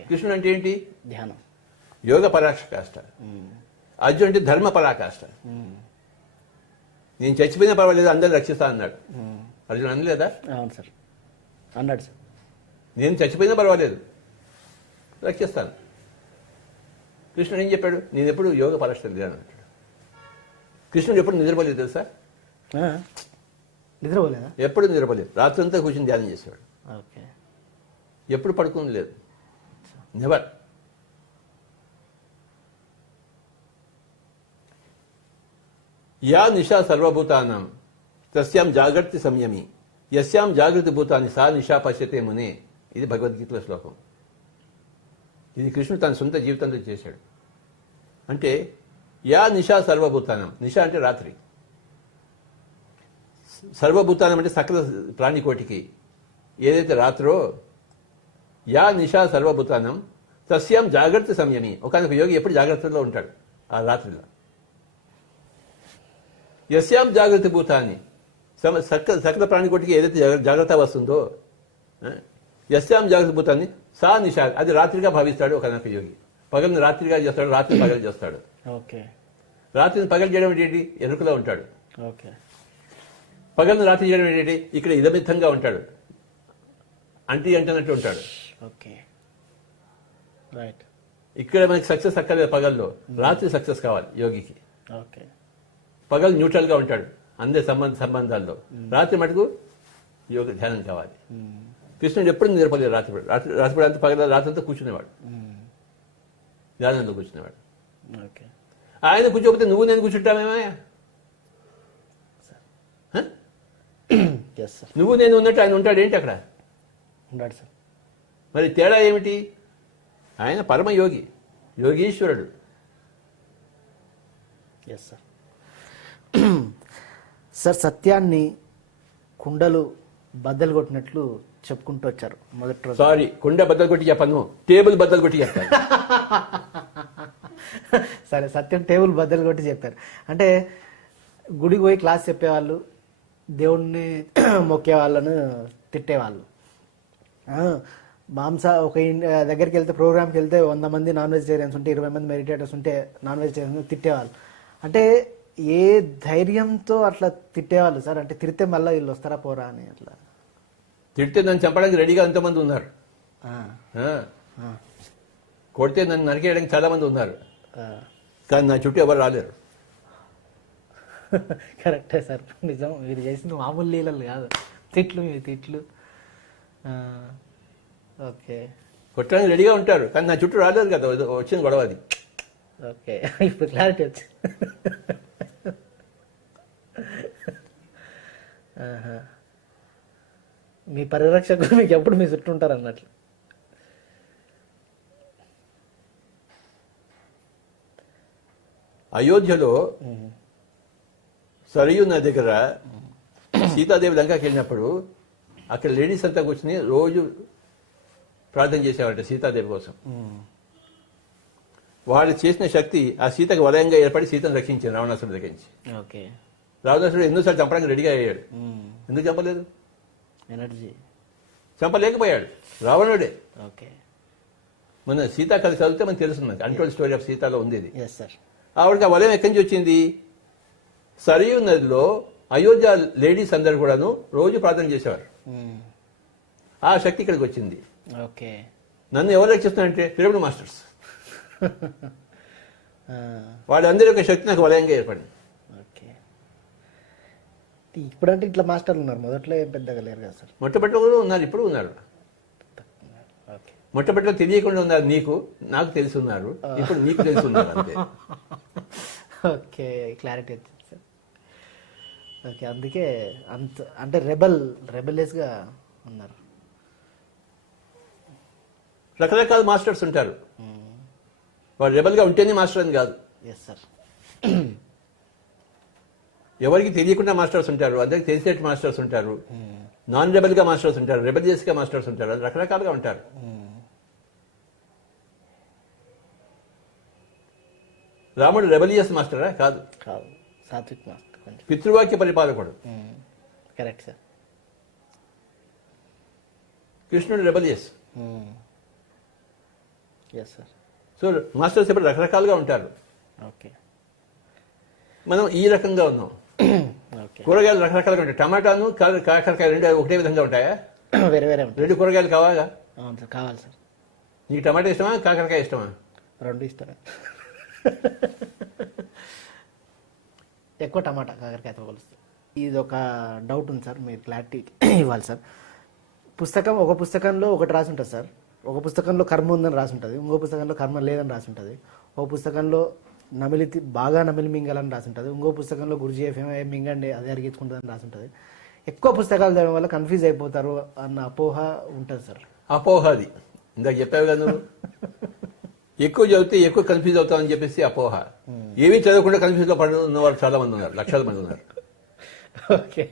కృష్ణుడు అంటే ఏంటి? ధ్యానం, యోగ పరాకాష్ట. అర్జున్ అంటే ధర్మ పరాకాష్ట. నేను చచ్చిపోయినా పర్వాలేదు, అందరూ రక్షిస్తా అన్నాడు. అర్జున్ అనలేదా? అవును సార్, అన్నాడు సార్. నేను చచ్చిపోయినా పర్వాలేదు, రక్షిస్తాను. కృష్ణుడు ఏం చెప్పాడు? నేను ఎప్పుడు యోగ పరాష్ట ధ్యానం. కృష్ణుడు ఎప్పుడు నిద్రపోలేదు తెలుసా? నిద్రపోలేదా? ఎప్పుడు నిద్రపోలేదు. రాత్రంతా కూర్చొని ధ్యానం చేసేవాడు. ఎప్పుడు పడుకుని లేదు, నెవర్. యా నిశా సర్వభూతానం తస్యాం జాగర్తి సంయమి యస్యాం జాగృతి భూతాన్ని సా నిశా పశ్యతే మునే. ఇది భగవద్గీతలో శ్లోకం. ఇది కృష్ణుడు తన సొంత జీవితంలో చేశాడు. అంటే యా నిశా సర్వభూతానం, నిశా అంటే రాత్రి, సర్వభూతానం అంటే సకల ప్రాణికోటికి ఏదైతే రాత్రో, యా నిశా సర్వభూతానం తస్యాం జాగ్రత్త సంయమి. ఒకనొక యోగి ఎప్పుడు జాగ్రత్తలో ఉంటాడు ఆ రాత్రిలో. యస్యాం జాగ్రత్త భూతాన్ని, సకల ప్రాణికోటికి ఏదైతే జాగ్రత్త వస్తుందో, యస్యాం జాగ్రత్త భూతాన్ని సా నిశా, అది రాత్రిగా భావిస్తాడు ఒకనొక యోగి. పగల్ని రాత్రిగా చేస్తాడు, రాత్రి పగలు చేస్తాడు. రాత్రిని పగలు చేయడం ఏంటి? ఎరుకలో ఉంటాడు. పగల్ని రాత్రి చేయడం ఏంటి? ఇక్కడ ఇదమిత్తంగా ఉంటాడు, అంటున్నట్టు ఉంటాడు. ఇక్కడ మనకి సక్సెస్ అక్కర్లేదు పగల్లో, రాత్రి సక్సెస్ కావాలి యోగికి. పగలు న్యూట్రల్ గా ఉంటాడు అందరి సంబంధాల్లో, రాత్రి మటుకు యోగ ధ్యానం కావాలి. కృష్ణుడు ఎప్పుడు నిద్రపోలేదు. రాత్రిపూట అంతా పగల రాత్రంతా కూర్చునేవాడు, ధ్యానంలో కూర్చునేవాడు. ఆయన కూర్చోకపోతే నువ్వు నేను కూర్చుంటామేమయ్యా? నువ్వు నేను ఉన్నట్టు ఆయన ఉంటాడు ఏంటి అక్కడ? ఉన్నాడు సార్. మరి తేడా ఏమిటి? ఆయన పరమ యోగి, యోగీశ్వరుడు. సార్, సత్యాన్ని కుండలు బద్దలు కొట్టినట్లు చెప్పుకుంటూ వచ్చారు మొదటి రోజు. సారీ, కుండ బద్దలు కొట్టి చెప్పను, టేబుల్ బద్దలు కొట్టి చెప్తాను. సరే, సత్యం టేబుల్ బద్దలు కొట్టి చెప్పారు. అంటే గుడికి పోయి క్లాస్ చెప్పేవాళ్ళు, దేవుణ్ణి మొక్కే వాళ్ళను తిట్టేవాళ్ళు. ఒక దగ్గరికి వెళ్తే, ప్రోగ్రామ్కి వెళ్తే 100 మంది నాన్ వెజిటేరియన్స్ ఉంటే 20 మంది మెడిటేటర్స్ ఉంటే నాన్ వెజిటేరియన్స్ తిట్టేవాళ్ళు. అంటే ఏ ధైర్యంతో అట్లా తిట్టేవాళ్ళు సార్? అంటే తిడితే మళ్ళీ వీళ్ళు వస్తారా పోరా అని అట్లా. తిడితే నన్ను చంపడానికి రెడీగా ఎంతమంది ఉన్నారు, కొడితే నన్ను నరికేయడానికి చాలా మంది ఉన్నారు, కానీ నా చుట్టూ ఎవరు రాలేరు. కరెక్టే సార్, నిజం. మీరు చేసిన మామూలు లీలలు కాదు, తిట్లు, మీ తిట్లు. ఓకే, కొట్టడానికి రెడీగా ఉంటారు, కానీ నా చుట్టూ రాలేరు కదా, వచ్చిన గొడవ అది. ఓకే, ఇప్పుడు క్లారిటీ వచ్చి. మీ పరిరక్షకులు మీకు ఎప్పుడు మీ చుట్టూ ఉంటారు అన్నట్లు. అయోధ్యలో సరియు నది దగ్గర సీతాదేవి లంకకి వెళ్ళినప్పుడు అక్కడ లేడీస్ అంతా కూర్చుని రోజు ప్రార్థన చేసేవారట సీతాదేవి కోసం. వాళ్ళు చేసిన శక్తి ఆ సీతకు వలయంగా ఏర్పడి సీతను రక్షించింది రావణాసురుడి దగ్గర నుంచి. ఓకే, రావణాసురుడు ఎన్నోసార్లు చంపడానికి రెడీగా అయ్యాడు, ఎందుకు చంపలేదు? ఎనర్జీ. చంపలేకపోయాడు, రావణుడే. ఓకే, మన సీతా కథ చదివితే మనకు తెలుస్తుంది, అన్టోల్డ్ స్టోరీ ఆఫ్ సీతాలో ఉంది ఇది. Yes sir. ఆవిడకి ఆ వలయం ఎక్కడి నుంచి వచ్చింది? సరియు నదిలో అయోధ్య లేడీస్ అందరు కూడాను రోజు ప్రార్థన చేసేవారు, ఆ శక్తి ఇక్కడికి వచ్చింది. ఓకే, నన్ను ఎవరు రక్షిస్తున్నారంటే పిరమిడ్ మాస్టర్స్. వాళ్ళందరి యొక్క శక్తి నాకు వలయంగా ఏర్పడింది. ఓకే, ఇప్పుడంటే ఇట్లా మాస్టర్లు ఉన్నారు, మొదట్లో ఏం పెద్దగా లేరు కదా సార్? మొట్టమొదటి కూడా ఉన్నారు, ఇప్పుడు ఉన్నారు. ఓకే, మొట్టమొదటిలో తెలియకుండా ఉన్నారు నీకు, నాకు తెలిసి ఉన్నారు, ఇప్పుడు నీకు తెలిసి ఉన్నారు అంతే. ఓకే, క్లారిటీ వచ్చింది సార్. ఓకే, అందుకే అంత అంటే రెబెలియస్గా ఉన్నారు. రకరకాల మాస్టర్స్ ఉంటారు, వాడు రెబల్గా ఉంటేనే మాస్టర్ అని కాదు. Yes sir. ఎవరికి తెలియకుండా మాస్టర్స్ ఉంటారు, అందరికి తెలిసేట్టు మాస్టర్స్ ఉంటారు, నాన్ రెబల్గా మాస్టర్స్ ఉంటారు, రెబలియస్గా మాస్టర్స్ ఉంటారు, రకరకాలుగా ఉంటారు. రాముడు రెబలియస్ మాస్టరా? కాదు, కాదు, సాత్విక్ మాస్టర్, కొంచెం పితృవాక్య పరిపాలకుడు. Correct sir. కృష్ణుడు rebellious. Yes sir. So masters ఇప్పుడు రకరకాలుగా ఉంటారు. ఓకే, మనం ఈ రకంగా ఉన్నాం. ఓకే, కూరగాయలు రకరకాలుగా ఉంటాయి. టమాటాను కాకరకాయ రెండు ఒకటే విధంగా ఉంటాయా? వేరే వేరే ఉంటాయి. రెండు కూరగాయలు కావాలా? అవును సార్, కావాలి సార్. నీకు టమాటా ఇష్టమా, కాకరకాయ ఇష్టమా? రెండు ఇష్టమే. ఎక్కువ టమాటా, కాకరకాయతో పోలుస్తుంది. ఇది ఒక డౌట్ ఉంది సార్, మీరు క్లారిటీ ఇవ్వాలి సార్. ఒక పుస్తకంలో ఒకటి రాసి ఉంటుంది సార్, ఒక పుస్తకంలో కర్మ ఉందని రాసి ఉంటుంది, ఇంకో పుస్తకంలో కర్మ లేదని రాసి ఉంటుంది, ఒక పుస్తకంలో బాగా నమిలి మింగాలని రాసి ఉంటుంది, ఇంకో పుస్తకంలో గురుజీ ఏం మింగండి అదే అరిగించుకుంటుందని రాసి ఉంటుంది. ఎక్కువ పుస్తకాలు చదవడం వల్ల కన్ఫ్యూజ్ అయిపోతారు అన్న అపోహ ఉంటుంది సార్. అపోహ అది ఇందాక చెప్పావు కదా నువ్వు. ఎక్కువ చదివితే ఎక్కువ కన్ఫ్యూజ్ అవుతామని చెప్పేసి అపోహ. ఏమీ చదవకుండా కన్ఫ్యూజ్ లో పడిన వాళ్ళు చాలా మంది ఉన్నారు, లక్షల మంది ఉన్నారు. ఓకే,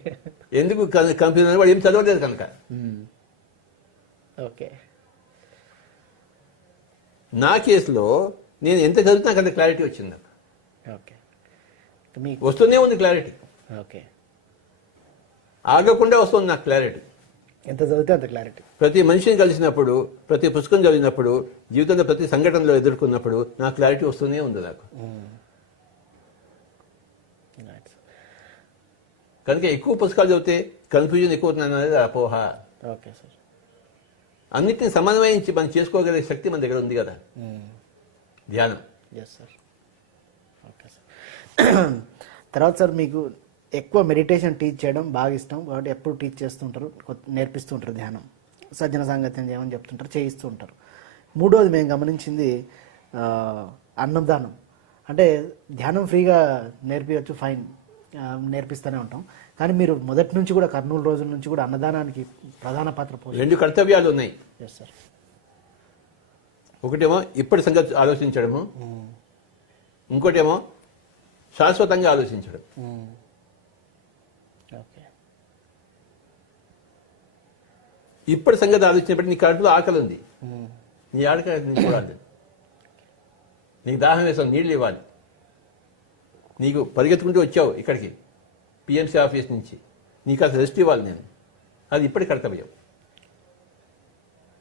ఎందుకు కన్ఫ్యూజ్ అని? వాడు ఏం చదవలేదు కనుక. ఓకే, నా కేసులో నేను ఎంత చదివితే నాకు అంత క్లారిటీ వచ్చింది. ఓకే, వస్తూనే ఉంది క్లారిటీ, ఓకే, ఆగకుండా వస్తుంది నాకు క్లారిటీ. ఎంత చదివితే అంత క్లారిటీ. ప్రతి మనిషిని కలిసినప్పుడు, ప్రతి పుస్తకం చదివినప్పుడు, జీవితంలో ప్రతి సంఘటనలో ఎదుర్కొన్నప్పుడు నా క్లారిటీ వస్తూనే ఉంది నాకు. కనుక ఎక్కువ పుస్తకాలు చదివితే కన్ఫ్యూజన్ ఎక్కువ అవుతుంది అనేది అపోహ. Okay sir. అన్నిటిని సమన్వయించి మనం చేసుకోగలిగే శక్తి మన దగ్గర ఉంది కదా, ధ్యానం. Yes sir. Okay sir. తర్వాత సార్ మీకు ఎక్కువ మెడిటేషన్ టీచ్ చేయడం బాగా ఇష్టం కాబట్టి ఎప్పుడు టీచ్ చేస్తుంటారు, నేర్పిస్తూ ఉంటారు, ధ్యానం, సజ్జన సాంగత్యం చేయమని చెప్తుంటారు, చేయిస్తూ ఉంటారు. మూడోది మేము గమనించింది అన్నదానం. అంటే ధ్యానం ఫ్రీగా నేర్పించవచ్చు, ఫైన్, నేర్పిస్తూనే ఉంటాం. కానీ మీరు మొదటి నుంచి కూడా కర్నూలు రోజుల నుంచి కూడా అన్నదానానికి ప్రధాన పాత్ర పోషిస్తారు. రెండు కర్తవ్యాలు ఉన్నాయి. Yes sir. ఒకటేమో ఇప్పటి సంగతి ఆలోచించడము, ఇంకోటేమో శాశ్వతంగా ఆలోచించడం. ఓకే. ఇప్పటి సంగతి ఆలోచించినప్పుడు నీ కడుపులో ఆకలి ఉంది, నీ ఆడకలి నీ చూడాలి, నీకు దాహం వేసావు, నీళ్ళు ఇవ్వాలి, నీకు పరిగెత్తుకుంటూ వచ్చావు ఇక్కడికి పిఎంసీ ఆఫీస్ నుంచి, నీకు అసలు రెస్ట్ ఇవ్వాలి నేను. అది ఇప్పటి కర్తవ్యం.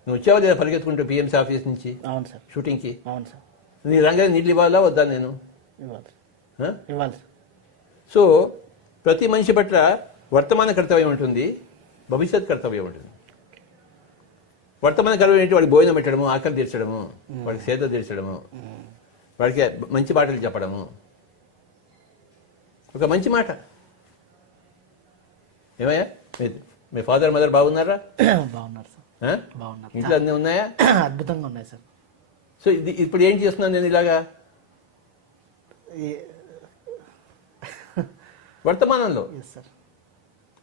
నువ్వు వచ్చావా లేదా పరిగెత్తుకుంటూ పిఎంసీ ఆఫీస్ నుంచి అవును సార్. షూటింగ్కి? అవును సార్. నీ రంగాన్ని నీళ్ళు ఇవ్వాలా వద్దా నేను? ఇవ్వాలి. ఆ? ఇవ్వాలి సార్. సో ప్రతి మనిషి పట్ల వర్తమాన కర్తవ్యం ఉంటుంది, భవిష్యత్ కర్తవ్యం ఉంటుంది. వర్తమాన కర్తవ్యం ఏంటి? వాడికి భోజనం పెట్టడము, ఆకలి తీర్చడము, వాడికి సేద తీర్చడము, వాడికి మంచి మాటలు చెప్పడము. ఒక మంచి మాట. ఏమయ్యా మీ ఫాదర్ మదర్ బాగున్నారా? బాగున్నారు సార్. ఆ? బాగున్నారు. ఇంట్లో అన్నీ ఉన్నాయా? అద్భుతంగా ఉన్నాయి సార్. సో ఇది ఇప్పుడు ఏం చేస్తున్నాను నేను ఇలాగా వర్తమానంలో ఎస్ సార్.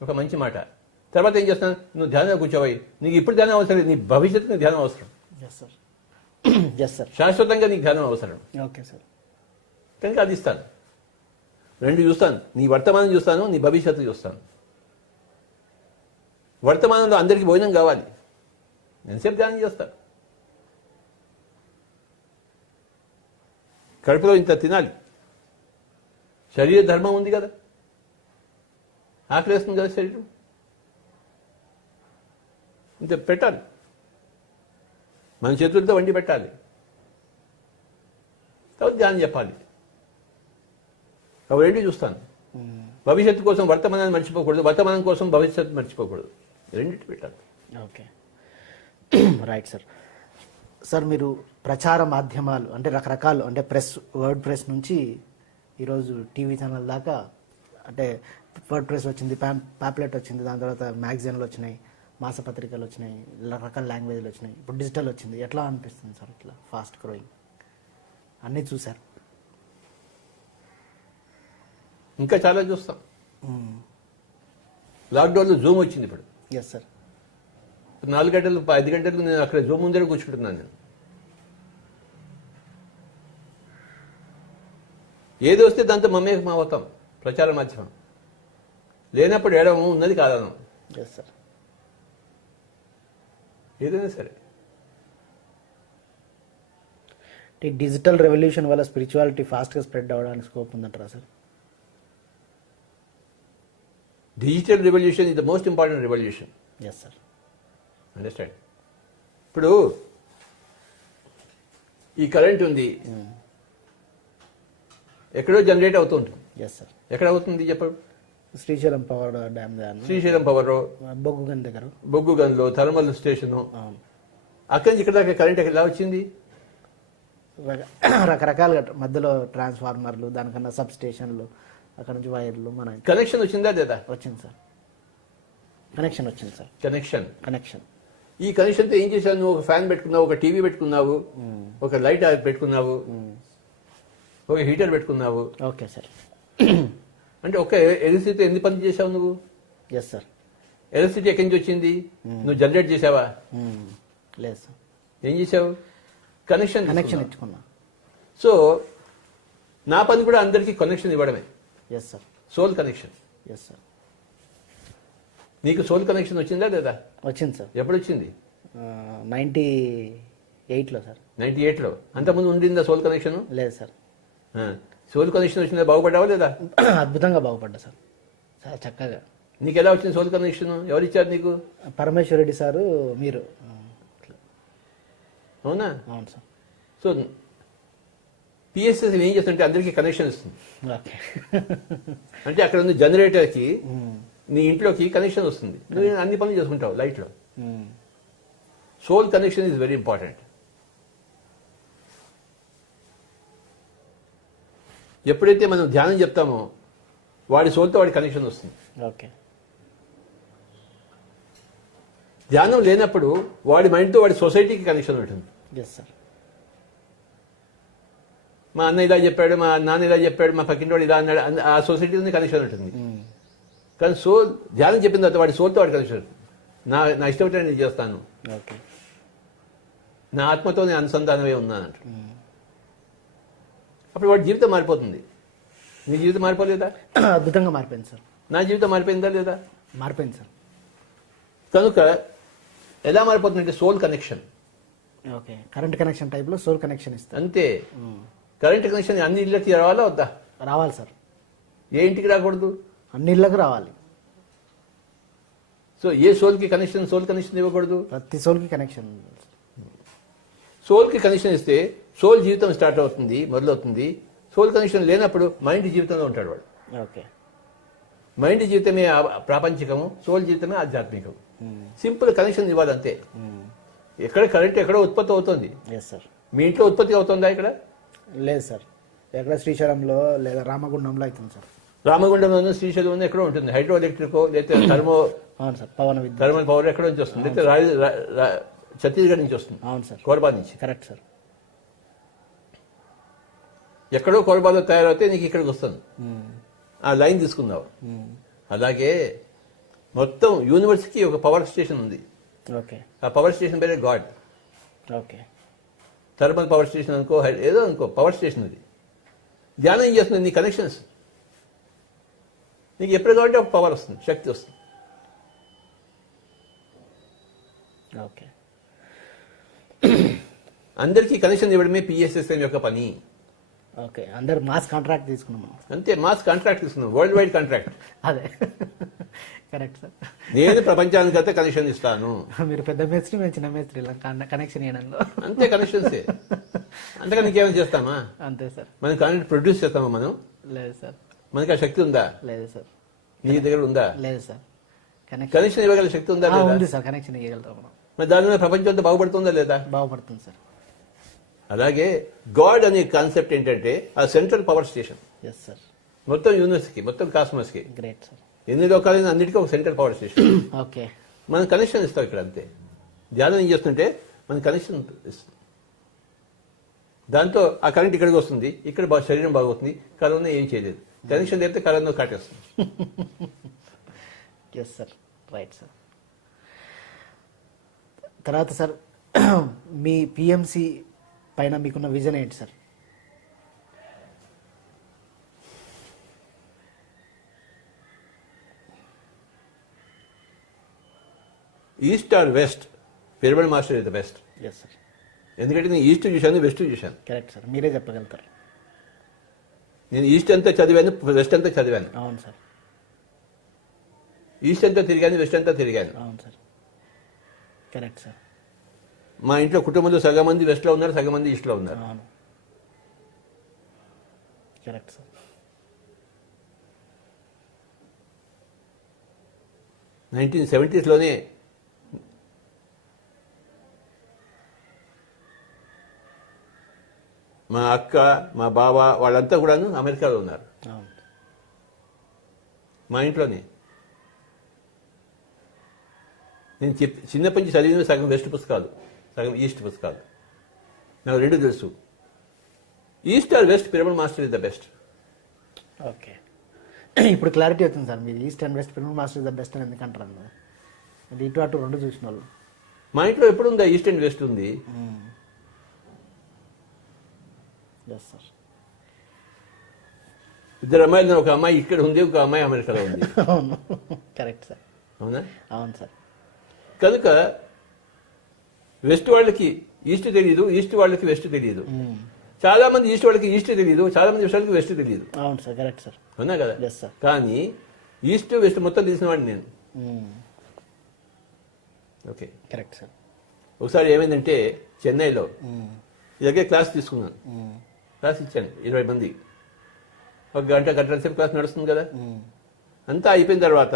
ఒక మంచి మాట. తర్వాత ఏం చేస్తాను? నువ్వు ధ్యానం కూర్చోవాలి. నీకు ఇప్పుడు ధ్యానం అవసరం లేదు, నీ భవిష్యత్తుకు ధ్యానం అవసరం. Yes sir. Yes sir. శాశ్వతంగా నీకు ధ్యానం అవసరం. Okay sir. కనుక అది ఇస్తాను. రెండు చూస్తాను, నీ వర్తమానం చూస్తాను, నీ భవిష్యత్తు చూస్తాను. వర్తమానంలో అందరికీ భోజనం కావాలి, ఎంతసేపు ధ్యానం చేస్తాను. కడుపులో ఇంత తినాలి, శరీర ధర్మం ఉంది కదా, ఆకలేస్తుంది కదా శరీరం, ఇంత పెట్టాలి, మన చేతులతో వండి పెట్టాలి. తర్వాత ధ్యానం చెప్పాలి. అవి రెండు చూస్తాను. భవిష్యత్తు కోసం వర్తమానాన్ని మర్చిపోకూడదు, వర్తమానం కోసం భవిష్యత్తు మర్చిపోకూడదు. రెండింటి పెట్టాలి. Okay, right sir. సార్ మీరు ప్రచార మాధ్యమాలు అంటే రకరకాలు అంటే ప్రెస్, వర్డ్ ప్రెస్ నుంచి ఈరోజు టీవీ ఛానల్ దాకా, అంటే వర్డ్ ప్రెస్ వచ్చింది, ప్యాంప్లెట్ వచ్చింది, దాని తర్వాత మ్యాగజైన్లు వచ్చినాయి, మాసపత్రికలు వచ్చినాయి, రకరకాల లాంగ్వేజ్లు వచ్చినాయి, ఇప్పుడు డిజిటల్ వచ్చింది. ఎట్లా అనిపిస్తుంది సార్ ఇట్లా ఫాస్ట్ గ్రోయింగ్ అన్నీ చూసారు? ఇంకా చాలా చూస్తాం. లాక్డౌన్లో జూమ్ వచ్చింది. ఇప్పుడు ఎస్ సార్. 4 గంటలు 5 గంటలకు నేను అక్కడ జూమ్ ముందర కూర్చుంటున్నాను. నేను ఏది వస్తే దాంతో మమ్మేకం అవుతాం. ప్రచార మాధ్యమం లేనప్పుడు ఏడము, ఉన్నది కాదనం. Yes sir. ఏదైనా సరే ఈ డిజిటల్ రెవల్యూషన్ వల్ల స్పిరిచువాలిటీ ఫాస్ట్గా స్ప్రెడ్ అవ్వడానికి స్కోప్ ఉందంటారా sir? Digital revolution is the most important revolution. Yes sir. Understand? ఇప్పుడు ఈ కరెంట్ ఉంది, ఎక్కడో జనరేట్ అవుతూ ఉంటుంది. Yes sir. ఎక్కడ అవుతుంది చెప్పడు? Srisailam power dam Srisailam power, బొగ్గు గన్ దగ్గర, బొగ్గు గన్లో, థర్మల్ స్టేషను, అవును. అక్కడి నుంచి ఇక్కడ దాకా కరెంట్ ఎలా వచ్చింది? రకరకాలుగా మధ్యలో ట్రాన్స్ఫార్మర్లు, దానికన్నా సబ్ స్టేషన్లు, అక్కడ నుంచి వైర్లు, మన కనెక్షన్ వచ్చిందా లేదా? వచ్చింది సార్. కనెక్షన్ వచ్చింది సార్. కనెక్షన్. ఈ కనెక్షన్తో ఏం చేశావు? నువ్వు ఒక ఫ్యాన్ పెట్టుకున్నావు, ఒక టీవీ పెట్టుకున్నావు, ఒక లైట్ పెట్టుకున్నావు, ఒక హీటర్ పెట్టుకున్నావు. Okay sir. అంటే ఒక ఎలక్ట్రిసిటీ ఎన్ని పనులు చేసావు నువ్వు? Yes sir. ఎలక్ట్రిసిటీ ఎక్కడి నుంచి వచ్చింది? నువ్వు జనరేట్ చేసావా? లేదు సార్. ఏం చేసావు? కనెక్షన్ ఇచ్చుకున్నా. సో నా పని కూడా అందరికీ కనెక్షన్ ఇవ్వడమే. Yes sir. Soul connection. Yes sir. నీకు సోల్ కనెక్షన్ వచ్చిందా లేదా? వచ్చింది సార్. ఎప్పుడు వచ్చింది? 98లో సార్. 98లో. అంతకుముందు ఉండిందా సోల్ కనెక్షన్? లేదు సార్. సోల్ కనెక్షన్ వచ్చిందా? బాగుపడ్డావా లేదా? అద్భుతంగా బాగుపడ్డా సార్, చాలా చక్కగా. నీకు ఎలా వచ్చింది సోల్ కనెక్షన్? ఎవరు ఇచ్చారు నీకు? పరమేశ్వరరెడ్డి సారు, మీరు. అవునా? అవును సార్. సో పిఎస్ఎస్ ఏం చేస్తుంటే అందరికీ కనెక్షన్ ఇస్తుంది. ఓకే. అంటే అక్కడ ఉన్న జనరేటర్కి నీ ఇంట్లోకి కనెక్షన్ వస్తుంది, నువ్వు అన్ని పనులు చేసుకుంటావు లైట్లో. Soul connection is very important. ఎప్పుడైతే మనం ధ్యానం చెప్తామో వాడి సోల్తో వాడి కనెక్షన్ వస్తుంది. ఓకే. ధ్యానం లేనప్పుడు వాడి మైండ్తో వాడి సొసైటీకి కనెక్షన్ ఉంటుంది. Yes sir. మా అన్న ఇలా చెప్పాడు, మా నాన్న ఇలా చెప్పాడు, మా పక్కింటి ఇలా అన్నాడు, ఆ సొసైటీ కనెక్షన్ ఉంటుంది. కానీ సోల్ ధ్యానం చెప్పిన తర్వాత వాడి సోల్తో వాడి కనెక్షన్ ఉంటుంది. నా ఇష్టం నేను చేస్తాను, ఓకే, నా ఆత్మతో నేను అనుసంధానమే ఉన్నానంట. అప్పుడు వాడి జీవితం మారిపోతుంది. నీ జీవితం మారిపోలేదా? అద్భుతంగా మారిపోయింది సార్. నా జీవితం మారిపోయిందా లేదా? మారిపోయింది సార్. కనుక ఎలా మారిపోతుందంటే soul connection. Okay. Current connection టైప్లో సోల్ కనెక్షన్ ఇస్తారు. అంతే. కరెంట్ కనెక్షన్ అన్ని ఇళ్ళకి రావాలా వద్దా? రావాలి సార్. ఏ ఇంటికి రాకూడదు? అన్ని ఇళ్ళకి రావాలి. సో ఏ సోల్కి కనెక్షన్ ఇవ్వకూడదు. ప్రతి సోల్కి కనెక్షన్. సోల్కి కనెక్షన్ ఇస్తే సోల్ జీవితం స్టార్ట్ అవుతుంది, మొదలవుతుంది. సోల్ కనెక్షన్ లేనప్పుడు మైండ్ జీవితంలో ఉంటాడు వాడు. ఓకే. మైండ్ జీవితమే ప్రాపంచికము, సోల్ జీవితమే ఆధ్యాత్మికం. సింపుల్ కనెక్షన్ ఇవ్వాలి అంతే. ఎక్కడ కరెంట్ ఎక్కడో ఉత్పత్తి అవుతుంది. Yes sir. మీ ఇంట్లో ఉత్పత్తి అవుతుందా ఇక్కడ? లేదు సార్. ఎక్కడ శ్రీశైలంలో లేదా రామగుండంలో అవుతుంది సార్. రామగుండంలోనూ శ్రీశైలంలో ఎక్కడో ఉంటుంది. హైడ్రో ఎలక్ట్రికో లేకపోతే అవును సార్. పవన్ విద్యుత్. థర్మల్ పవర్ ఎక్కడో నుంచి వస్తుంది, లేకపోతే ఛత్తీస్గఢ్ నుంచి వస్తుంది. అవును సార్. కోర్బా నుంచి. Correct sir. ఎక్కడో కోర్బాలో తయారైతే నీకు ఇక్కడికి వస్తుంది. ఆ లైన్ తీసుకున్నావు. అలాగే మొత్తం యూనివర్స్కి ఒక పవర్ స్టేషన్ ఉంది. ఓకే. ఆ పవర్ స్టేషన్ పేరే God. Okay. Thermal power station అనుకో, ఏదో అనుకో, పవర్ స్టేషన్ అది. ధ్యానం ఏం చేస్తుంది? నీ కనెక్షన్స్. నీకు ఎప్పుడు కావాలంటే ఒక పవర్ వస్తుంది, శక్తి వస్తుంది. ఓకే. అందరికీ కనెక్షన్ ఇవ్వడమే పిఎస్ఎస్ఎం యొక్క పని. ఓకే. అందరు మాస్ కాంట్రాక్ట్ తీసుకున్నాం. అంతే, మాస్ కాంట్రాక్ట్ తీసుకున్నాం, వరల్డ్ వైడ్ కాంట్రాక్ట్. అదే కరెక్ట్ సార్. నేను ప్రపంచానికంతా కనెక్షన్ ఇస్తాను. మీరు పెద్ద మేస్త్రి, మేము చిన్న మేస్త్రి, కనెక్షన్ ఇవ్వడంలో అంతే, కనెక్షన్సే. అంతగా నీకేమైనా చేస్తామా? అంతే సార్. మనం కాంట్రాక్ట్ ప్రొడ్యూస్ చేస్తామా? మనం లేదు సార్. మనకి ఆ శక్తి ఉందా? లేదు సార్. నీ దగ్గర ఉందా? లేదు సార్. కనెక్షన్ ఇవ్వగల శక్తి ఉందా? ఉంది సార్. కనెక్షన్ ఇవ్వగలుగుతాం మనం. మరి దానివల్ల ప్రపంచం అంతా బాగుపడుతుందా లేదా? బాగుపడుతుంది సార్. అలాగే గాడ్ అనే కాన్సెప్ట్ ఏంటంటే ఆ central power station. Yes sir. మొత్తం యూనివర్స్కి, మొత్తం కాస్మస్కి, గ్రేట్ సార్. ఎన్ని లోకాలైనా అన్నిటికీ ఒక సెంట్రల్ పవర్ స్టేషన్. ఓకే. మనం కనెక్షన్ ఇస్తాం ఇక్కడ అంతే. ధ్యానం ఏం చేస్తుంటే మన కనెక్షన్ ఇస్తుంది. దాంతో ఆ కరెంట్ ఇక్కడికి వస్తుంది, ఇక్కడ శరీరం బాగుతుంది. కరోనా ఏం చేయలేదు. కనెక్షన్ లేకపోతే కరోనా కాటేస్తుంది. Yes sir. Right sir. తర్వాత సార్, మీ పిఎంసి పైన మీకున్న విజన్ ఏంటి sir? East or west, pyramid master is the best. Yes sir. ఎందుకంటే నేను ఈస్ట్ చూశాను, వెస్ట్ చూశాను. Correct sir. మీరే చెప్పగలుగుతారు. నేను ఈస్ట్ అంతా చదివాను, వెస్ట్ అంతా చదివాను. అవును సార్. ఈస్ట్ అంతా తిరిగాను, వెస్ట్ అంతా తిరిగాను. అవును సార్. Correct sir. మా ఇంట్లో కుటుంబంలో సగం మంది వెస్ట్లో ఉన్నారు, సగం మంది ఈస్ట్లో ఉన్నారు. అవును. Correct sir. 1970s మా అక్క, మా బావ వాళ్ళంతా కూడాను అమెరికాలో ఉన్నారు. అవును. మా ఇంట్లోనే. నేను చిన్నప్పటి నుంచి చదివిన సగం వెస్ట్ పుస్తకాలు, సగం ఈస్ట్ పుస్తకాలు. నాకు రెండు తెలుసు. East or west, pyramid master is the best. Okay. ఇప్పుడు క్లారిటీ అవుతుంది సార్. మీరు east and west, pyramid master is the best అని ఎందుకంటారు అన్న? ఇటు అటు రెండు చూసిన వాళ్ళు. మా ఇంట్లో ఎప్పుడు ఉందా ఈస్ట్ అండ్ వెస్ట్ ఉంది. Yes sir. ఇద్దరు అమ్మాయిలు, ఒక అమ్మాయి ఇక్కడ ఉంది, ఒక అమ్మాయి అమెరికాలో ఉంది. అవును. Correct sir. అవునా? అవును సార్. కనుక వెస్ట్ వాళ్ళకి ఈస్ట్ తెలియదు, ఈస్ట్ వాళ్ళకి వెస్ట్ తెలియదు. చాలా మంది ఈస్ట్ వాళ్ళకి ఈస్ట్ తెలియదు, చాలా మంది వెస్ట్ వాళ్ళకి వెస్ట్ తెలియదు. అవును సార్. Correct sir. అవునా కదా? Yes sir. కానీ ఈస్ట్ వెస్ట్ మొత్తం తెలిసిన వాడిని నేను. ఓకే. Correct sir. ఒకసారి ఏమైందంటే చెన్నైలో ఇలాగే క్లాస్ తీసుకున్నాను. క్లాస్ ఇచ్చాను 20 మంది. ఒక గంటల సేపు క్లాస్ నడుస్తుంది కదా. అంతా అయిపోయిన తర్వాత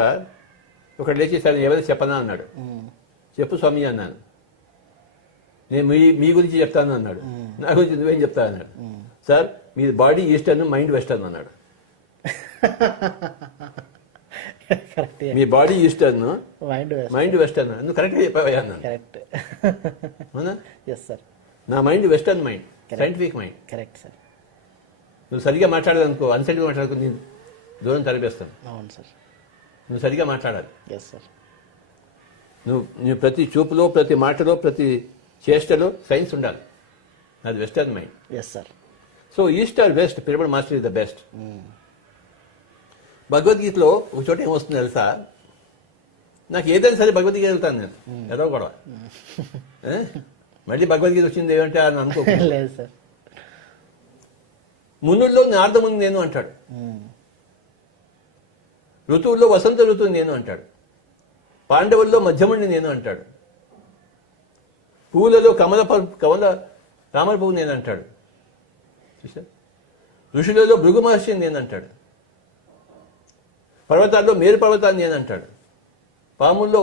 ఒకటి లేచేసాను, ఏమైనా చెప్పనా అన్నాడు. చెప్పు స్వామి అన్నాను. నేను మీ గురించి చెప్తాను అన్నాడు. నా గురించి నువ్వేం చెప్తా అన్నాడు. సార్ మీ బాడీ ఈస్టర్న్, మైండ్ వెస్టర్న్ అన్నాడు. మీ బాడీ ఈస్టర్న్, మైండ్ వెస్టర్న్. నువ్వు కరెక్ట్గా చెప్పావా అన్నాను. కరెక్ట్. అవునా? Yes sir. నా mind western mind, scientific mind. Correct sir. నువ్వు సరిగ్గా మాట్లాడదనుకో, అన్సైడ్గా మాట్లాడుకో, నేను దూరం తరిపేస్తాను. అవును సార్. నువ్వు సరిగ్గా మాట్లాడాలి. Yes sir. నువ్వు ప్రతి చూపులో, ప్రతి మాటలో, ప్రతి చేష్టలో సైన్స్ ఉండాలి. అది western mind. Yes sir. So east or west, pyramid master is the best. భగవద్గీతలో ఒక చోట ఏమొస్తుంది తెలుసా? నాకు ఏదైనా సరే భగవద్గీత వెళ్తాను నేను, ఏదో గొడవ. మళ్ళీ భగవద్గీత వచ్చింది ఏమంటే అని అనుకో. లేదు సార్. మునుల్లో నారదముని నేను అంటాడు. ఋతువుల్లో వసంత ఋతువు నేను అంటాడు. పాండవుల్లో మధ్యముడిని నేను అంటాడు. పువ్వులలో కమల తామర పువ్వు నేను అంటాడు. చూసా? ఋషులలో భృగు మహర్షిని నేను అంటాడు. పర్వతాల్లో మేరు పర్వతాన్ని నేను అంటాడు. పాముల్లో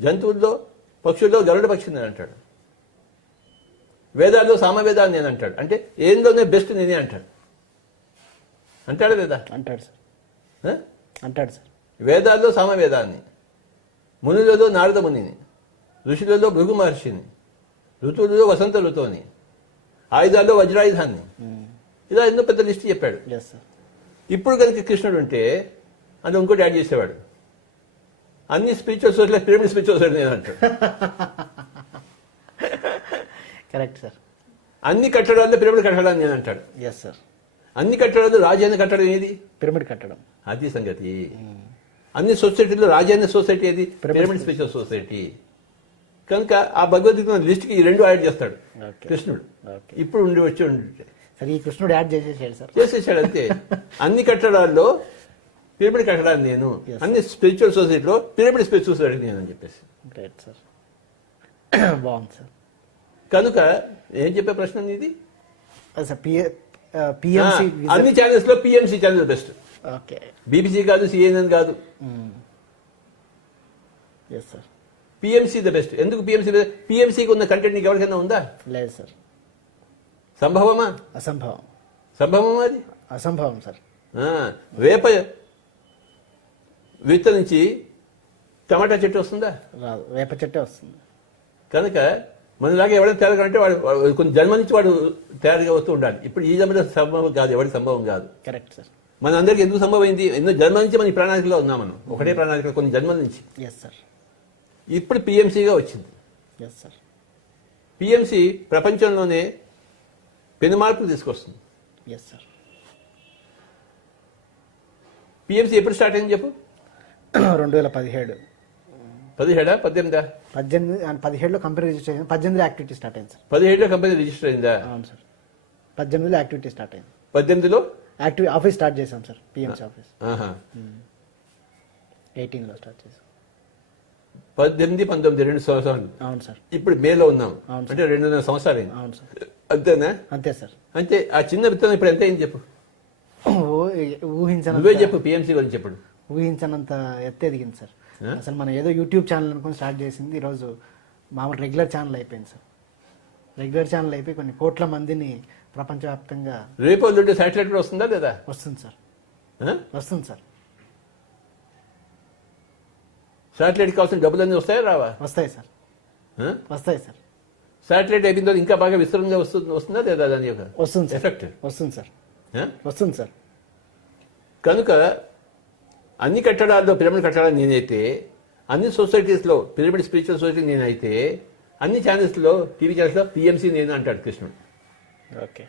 జంతువుల్లో పక్షుల్లో గరుడ పక్షిని నేను అంటాడు. వేదాల్లో సామవేదాన్ని నేను అంటాడు. అంటే ఏందోనే బెస్ట్ నేనే అంటాడు. అంటాడు లేదా? అంటాడు సార్. అంటాడు సార్. వేదాల్లో సామవేదాన్ని, మునులలో నారద మునిని, ఋషులలో భృగు మహర్షిని, ఋతువులలో వసంత ఋతువుని, ఆయుధాల్లో వజ్రాయుధాన్ని, ఇలా ఎన్నో పెద్ద లిస్ట్ చెప్పాడు. ఇప్పుడు కనుక కృష్ణుడు ఉంటే అందులో ఇంకోటి యాడ్ చేసేవాడు. అన్ని spiritual society pyramid spiritual society నేను అంటాడు. Correct sir. అన్ని కట్టడాల్లో పిరమిడ్ కట్టడాన్ని నేను అంటాడు. Yes sir. అన్ని కట్టడాలు రాజైన కట్టడం ఏది? పిరమిడ్ కట్టడం. అది సంగతి. అన్ని సొసైటీలో రాజైన సొసైటీ ఏది? Pyramid spiritual society. కనుక ఆ భగవద్గీత లిస్ట్కి ఈ రెండు యాడ్ చేస్తాడు కృష్ణుడు. ఇప్పుడు వచ్చి సరే, ఈ కృష్ణుడు యాడ్ చేసేసాడు అంతే. అన్ని కట్టడాల్లో పిరమిడ్ కట్టడాన్ని నేను, అన్ని స్పిరిచువల్ సొసైటీలో పిరమిడ్ స్పిరిచువల్ సొసైటీ నేను అని చెప్పేసి. Great sir. బాగుంది సార్. కనుక ఏం చెప్పే ప్రశ్న ఇది? అన్ని ఛానల్స్ లో పిఎంసి ఛానల్ బెస్ట్. బీబీసీ కాదు, సిఎన్ఎన్ కాదు, పిఎంసి ద బెస్ట్. ఎందుకు పిఎంసి? పిఎంసీకి ఉన్న కంటెంట్ నీకు ఎవరికైనా ఉందా? లేదు సార్. సంభవమా? అసంభవం. సంభవమా? అది అసంభవం సార్. వేప విత్త నుంచి టమాటా చెట్టు వస్తుందా? రాదు. వేప చెట్టే వస్తుంది. కనుక మనలాగా ఎవరైనా తయారుగా వాడు కొన్ని జన్మ నుంచి వాడు తయారుగా వస్తూ ఉండాలి. ఇప్పుడు ఈ జన్మలో సంభవం కాదు, ఎవరికి సంభవం కాదు. Correct sir. మన అందరికి ఎందుకు సంభవం అయింది? ఎన్నో జన్మ నుంచి మన ఈ ప్రణాళికలో ఉన్నాం. మనం ఒకటే ప్రణాళిక కొన్ని జన్మల నుంచి. Yes sir. ఇప్పుడు పిఎంసీగా వచ్చింది. Yes sir. పిఎంసీ ప్రపంచంలోనే పెను మార్పులు తీసుకొస్తుంది. Yes sir. పిఎంసీ ఎప్పుడు స్టార్ట్ అయింది చెప్పు? 2017. 17 18 17లో కంపెనీ రిజిస్టర్ అయింది. 18లో యాక్టివిటీ స్టార్ట్ అయింది సార్. 17లో కంపెనీ రిజిస్టర్ అయిందా? అవును సార్. 18లో యాక్టివిటీ స్టార్ట్ అయింది. 18లో ఆఫీస్ స్టార్ట్ చేసాం సార్. పిఎంసీ ఆఫీస్ 18లో స్టార్ట్ చేసాం. 18 19 2 సంవత్సరాలు. అవును సార్. ఇప్పుడు మేలో ఉన్నాం. అంటే 2.5 సంవత్సరాలు అయింది. అవును సార్. అంతేనా? అంతే సార్. అంటే ఆ చిన్న విత్తనం ఇప్పుడు ఎంత అయింది చెప్పు? ఊహించనంత. నువ్వే చెప్పు పిఎంసీ గురించి చెప్పడు. ఊహించనంత ఎత్తెదిగింది సార్. అసలు మనం ఏదో యూట్యూబ్ ఛానల్ అనుకుని స్టార్ట్ చేసింది ఈరోజు మామూలు రెగ్యులర్ ఛానల్ అయిపోయింది సార్. రెగ్యులర్ ఛానల్ అయిపోయి కొన్ని కోట్ల మందిని ప్రపంచవ్యాప్తంగా. రేపు నుండి శాటిలైట్ కూడా వస్తుందా లేదా? వస్తుంది సార్. వస్తుంది సార్. శాటిలైట్ కావాల్సిన డబ్బులన్నీ వస్తాయా రావా? వస్తాయి సార్. వస్తాయి సార్. శాటిలైట్ అయిపోయిన తర్వాత ఇంకా బాగా విస్తృతంగా వస్తుందా లేదా దాని యొక్క వస్తుంది ఎఫెక్ట్? వస్తుంది సార్. వస్తుంది సార్. కనుక అన్ని కట్టడాల్లో పిరమిడ్ కట్టడాలు నేనైతే, అన్ని సొసైటీస్లో పిరమిడ్ స్పిరిచువల్ సొసైటీ నేనైతే, అన్ని ఛానల్స్లో టీవీ ఛానల్స్లో పిఎంసీ నేను అంటాడు కృష్ణుడు. ఓకే.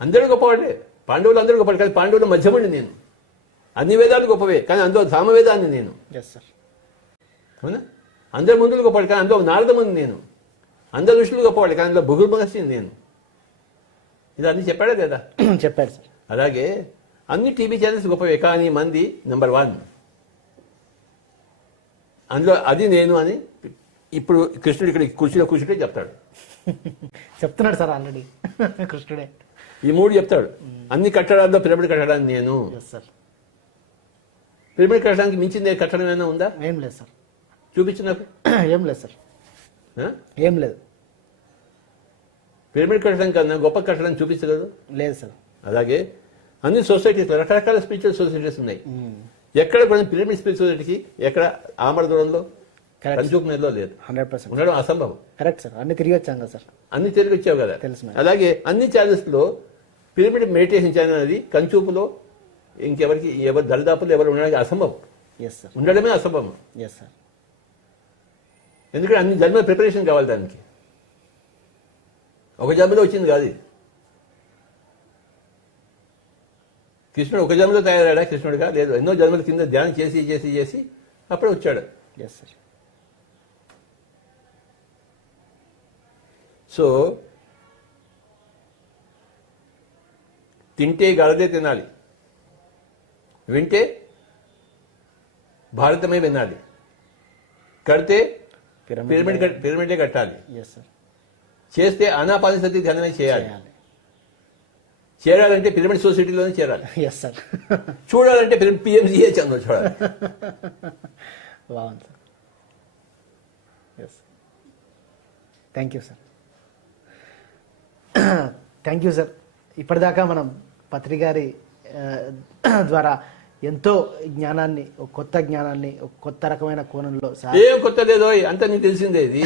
అందరూ గొప్పవాడే. పాండవులు అందరూ గొప్పవాడు కానీ పాండవుల మధ్యమండి నేను. అన్ని వేదాలు గొప్పవే కానీ అందులో సామవేదాన్ని నేను. అవునా? అందరి ముందులు గొప్పవాడు కానీ అందులో నారద ముందు నేను. అందరు ఋషులు గొప్పవాడు కానీ అందులో భృగు మహర్షి నేను. ఇది అన్ని చెప్పాడా లేదా? చెప్పాడు సార్. అలాగే అన్ని టీవీ ఛానల్స్ గొప్పవే కానీ మంది నెంబర్ 1 అందులో అది నేను అని ఇప్పుడు కృష్ణుడు ఇక్కడ కూర్చుంటే చెప్తాడు. చెప్తున్నాడు సార్ ఆల్రెడీ కృష్ణుడే. ఈ 3 చెప్తాడు. అన్ని కట్టడాల్లో పిరమిడ్ కట్టడానికి నేను. పిరమిడ్ కట్టడానికి మించింది కట్టడం ఏమైనా ఉందా? ఏం లేదు సార్. చూపించు నాకు. ఏం లేదు సార్. ఏం లేదు. పిరమిడ్ కట్టడం కన్నా గొప్ప కట్టడం చూపించలేదు. లేదు సార్. అలాగే అన్ని సొసైటీస్ రకరకాల స్పిరిచువల్ సొసైటీస్ ఉన్నాయి. ఎక్కడ కూడా పిరమిడ్ స్పిరిచువల్ సొసైటీకి ఎక్కడ ఆమర దూరంలో కంచుకునేలో లేదు. 100% ఉండడం అసంభవం. Correct sir. అన్ని తిరిగి వచ్చాం కదా సార్. అన్ని తిరిగి వచ్చావు కదా. అలాగే అన్ని ఛానల్స్ లో పిరమిడ్ మెడిటేషన్ ఛానల్ అనేది కంచూపులో ఇంకెవరికి ఎవరు దరిదాపులు ఎవరు ఉండడానికి అసంభవం. ఉండడమే అసంభవం. ఎందుకంటే అన్ని జన్మల ప్రిపరేషన్ కావాలి దానికి. ఒక జన్మలో వచ్చింది కాదు. కృష్ణుడు ఒక జన్మలో తయారయ్యాడా కృష్ణుడిగా? లేదు. ఎన్నో జన్మల కింద ధ్యానం చేసి చేసి చేసి అప్పుడే వచ్చాడు. సో తింటే గలదే తినాలి, వింటే భారతమే వినాలి, కడితే పిరమిడే కట్టాలి, ఎస్ సార్, చేస్తే ఆనాపానసతి ధ్యానమే చేయాలి. చేరాలంటే పిరమిడ్ సొసైటీలోనే చేరాలి. Yes sir. చూడాలంటే పిఎంజిఏ చంద్ర చూడాలి. బాగుంది sir. Yes, thank you sir. Thank you sir. ఇప్పటిదాకా మనం పత్రి గారి ద్వారా ఎంతో జ్ఞానాన్ని, ఒక కొత్త జ్ఞానాన్ని, ఒక కొత్త రకమైన కోణంలో సార్. ఏం కొత్త లేదో అంత నీకు తెలిసిందే ఇది.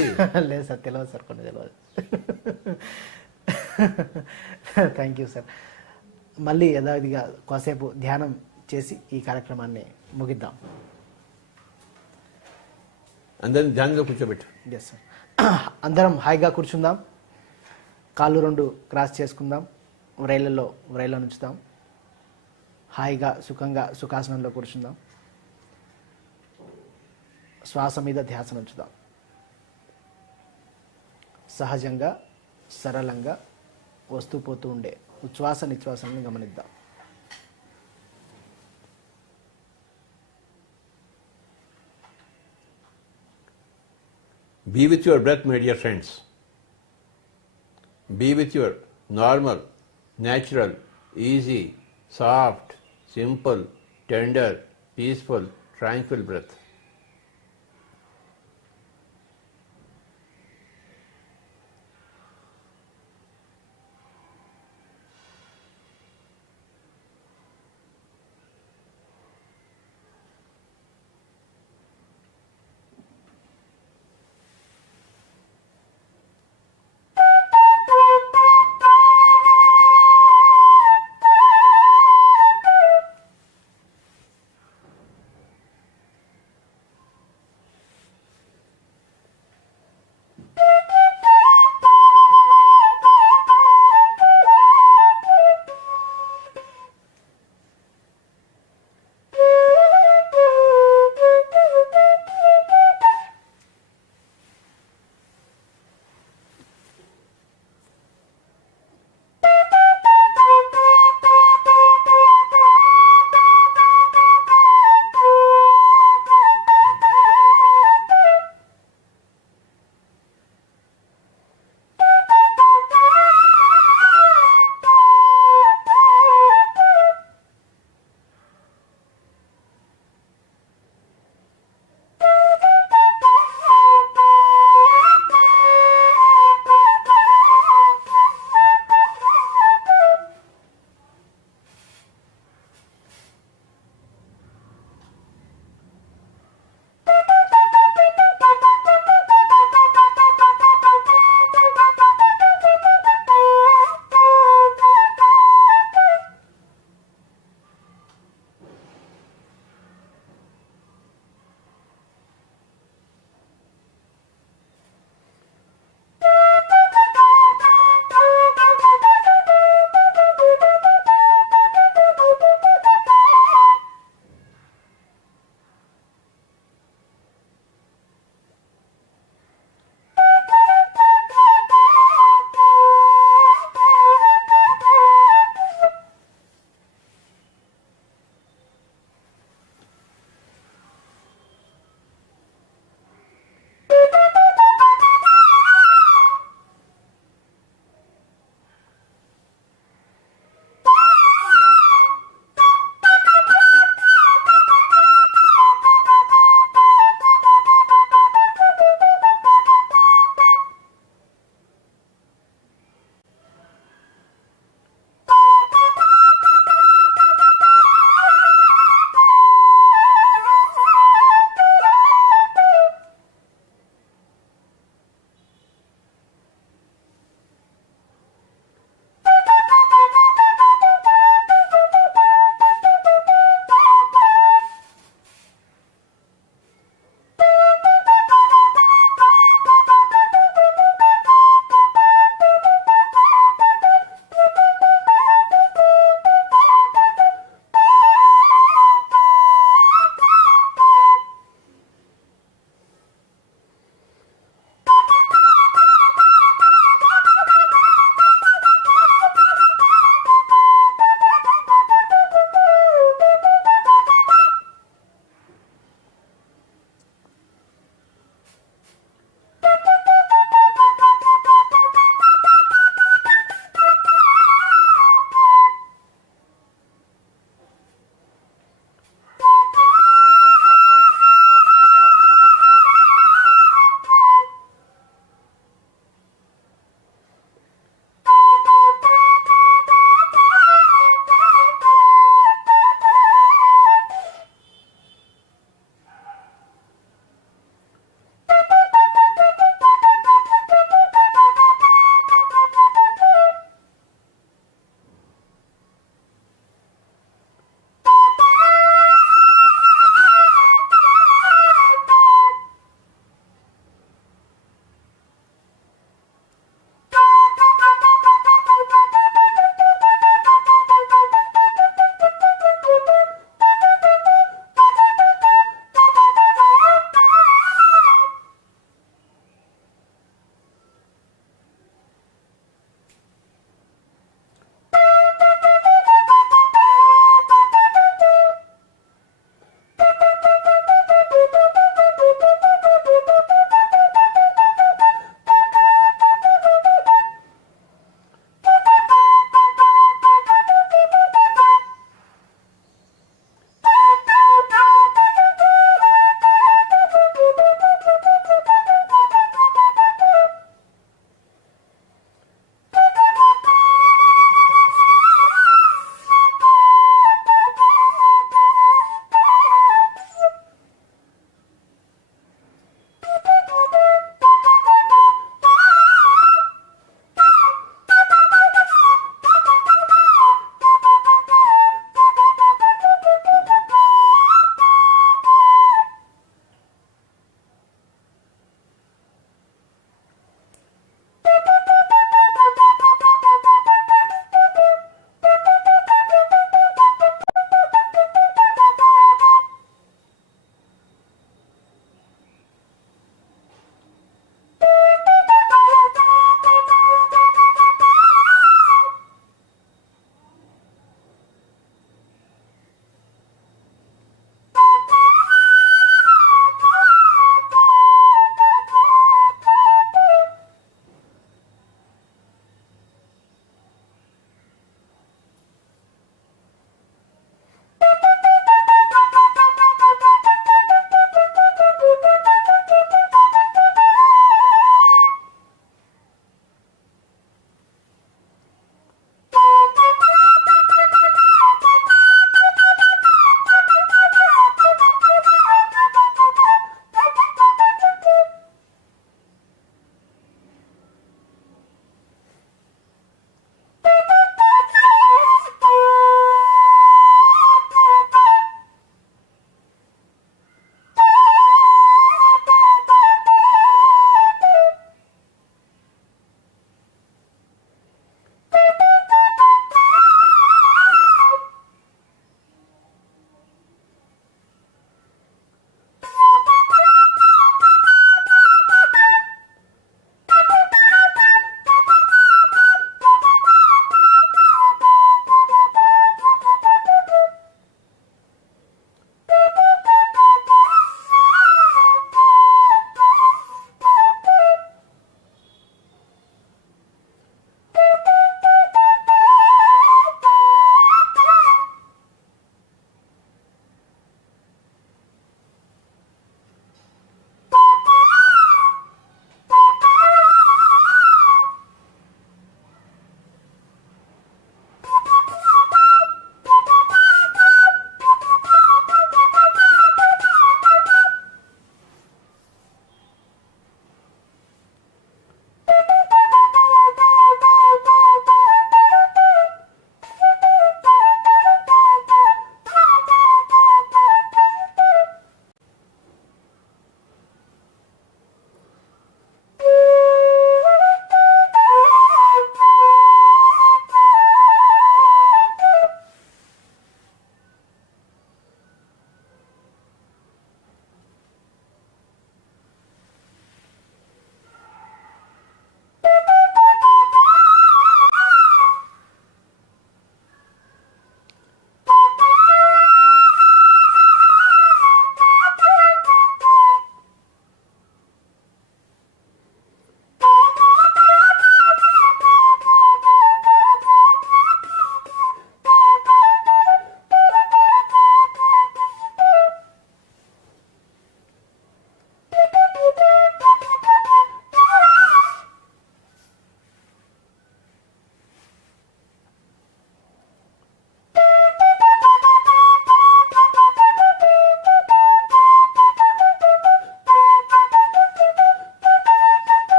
లేదు సార్, తెలియదు సార్, కొన్ని తెలియదు. Thank you sir. మళ్ళీ యథావిధిగా కాసేపు ధ్యానం చేసి ఈ కార్యక్రమాన్ని ముగిద్దాం. అందరిని ధ్యానంలో కూర్చోబెట్టు. Yes sir. అందరం హాయిగా కూర్చుందాం, కాళ్ళు రెండు క్రాస్ చేసుకుందాం, వ్రైళ్ళలో ఉంచుదాం, హాయిగా సుఖంగా సుఖాసనంలో కూర్చుందాం, శ్వాస మీద ధ్యాస ఉంచుదాం. సహజంగా సరళంగా వస్తూ పోతూ ఉండే ఉచ్ఛ్వాస నిశ్వాసాలను గమనిద్దాం. Be with your breath, my dear friends. Be with your normal, natural, easy, soft, simple, tender, peaceful, tranquil breath.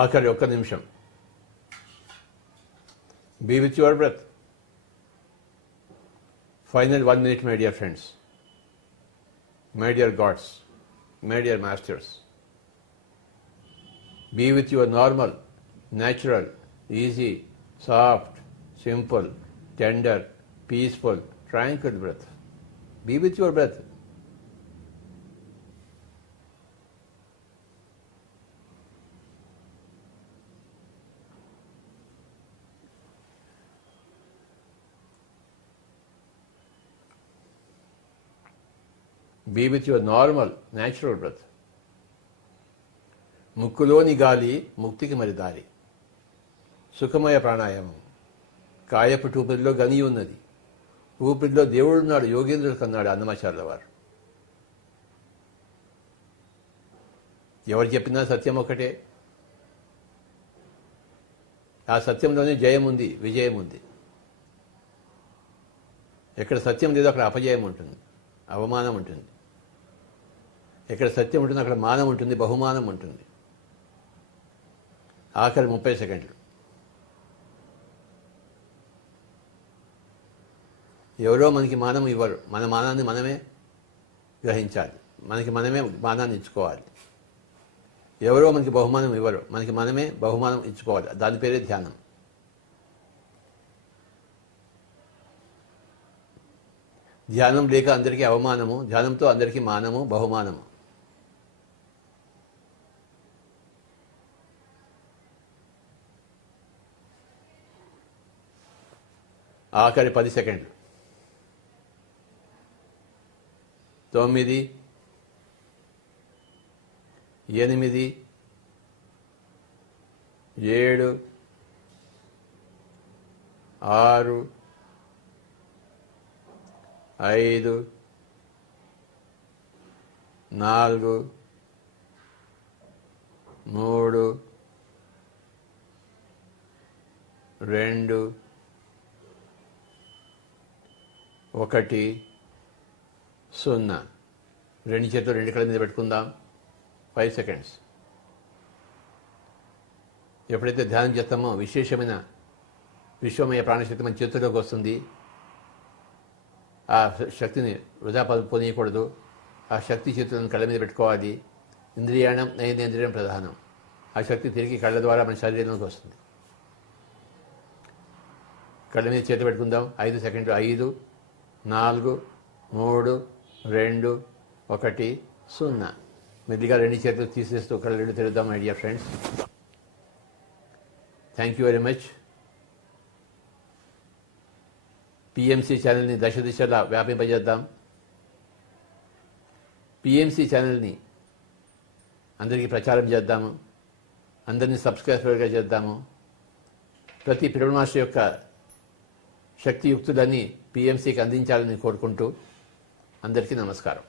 ఆఖరి ఒక్క నిమిషం. Be with your breath. Final 1 minute, my dear friends, my dear gods, my dear masters. Be with your normal, natural, easy, soft, simple, tender, peaceful, tranquil breath. Be with your breath. Be with your normal, natural breath. ముక్కులోని గాలి ముక్తికి మరి దారి. సుఖమయ ప్రాణాయామం. కాయపు ఊపిరిలో గని ఉన్నది. ఊపిరిలో దేవుడున్నాడు, యోగేంద్రుడు కన్నాడు అన్నమాచార్యుల వారు. ఎవరు చెప్పినా సత్యం ఒకటే. ఆ సత్యంలోనే జయం ఉంది, విజయం ఉంది. ఎక్కడ సత్యం లేదో అక్కడ అపజయం ఉంటుంది, అవమానం ఉంటుంది. ఎక్కడ సత్యం ఉంటుంది అక్కడ మానం ఉంటుంది, బహుమానం ఉంటుంది. ఆఖరి 30 సెకండ్లు. ఎవరో మనకి మానం ఇవ్వరు, మన మానాన్ని మనమే గ్రహించాలి, మనకి మనమే మానాన్ని ఇచ్చుకోవాలి. ఎవరో మనకి బహుమానం ఇవ్వరు, మనకి మనమే బహుమానం ఇచ్చుకోవాలి. దాని పేరే ధ్యానం. ధ్యానం లేక అందరికీ అవమానము, ధ్యానంతో అందరికీ మానము, బహుమానము. ఆఖరి 10 సెకండ్లు. 9, 8, 7, 6, 5, 4, 3, 2, 1, 0. 2 చేతులు 2 కళ్ళ మీద పెట్టుకుందాం. 5 సెకండ్స్. ఎప్పుడైతే ధ్యానం చేస్తామో విశేషమైన విశ్వమయ ప్రాణశక్తి మన చేతుల్లోకి వస్తుంది. ఆ శక్తిని వృధా పోనీయకూడదు. ఆ శక్తి చేతులను కళ్ళ మీద పెట్టుకోవాలి. ఇంద్రియాణం నైనేంద్రియం ప్రధానం. ఆ శక్తి తిరిగి కళ్ళ ద్వారా మన శరీరంలోకి వస్తుంది. కళ్ళ మీద చేతి పెట్టుకుందాం. 5 సెకండ్లు. 5, 4, 3, 2, 1, 0. మెల్లిగా 2 చేతులు తీసేస్తూ కళ్ళు 2 తెరుద్దాం. My dear friends, thank you very much. PMC ఛానల్ని దశ దిశలా వ్యాపింపజేద్దాం. పిఎంసి ఛానల్ని అందరికీ ప్రచారం చేద్దాము. అందరినీ సబ్స్క్రైబర్గా చేద్దాము. ప్రతి పిరమిడ్ మాస్టర్ యొక్క శక్తియుక్తులన్నీ పిఎంసికి అందించాలని కోరుకుంటూ అందరికీ నమస్కారం.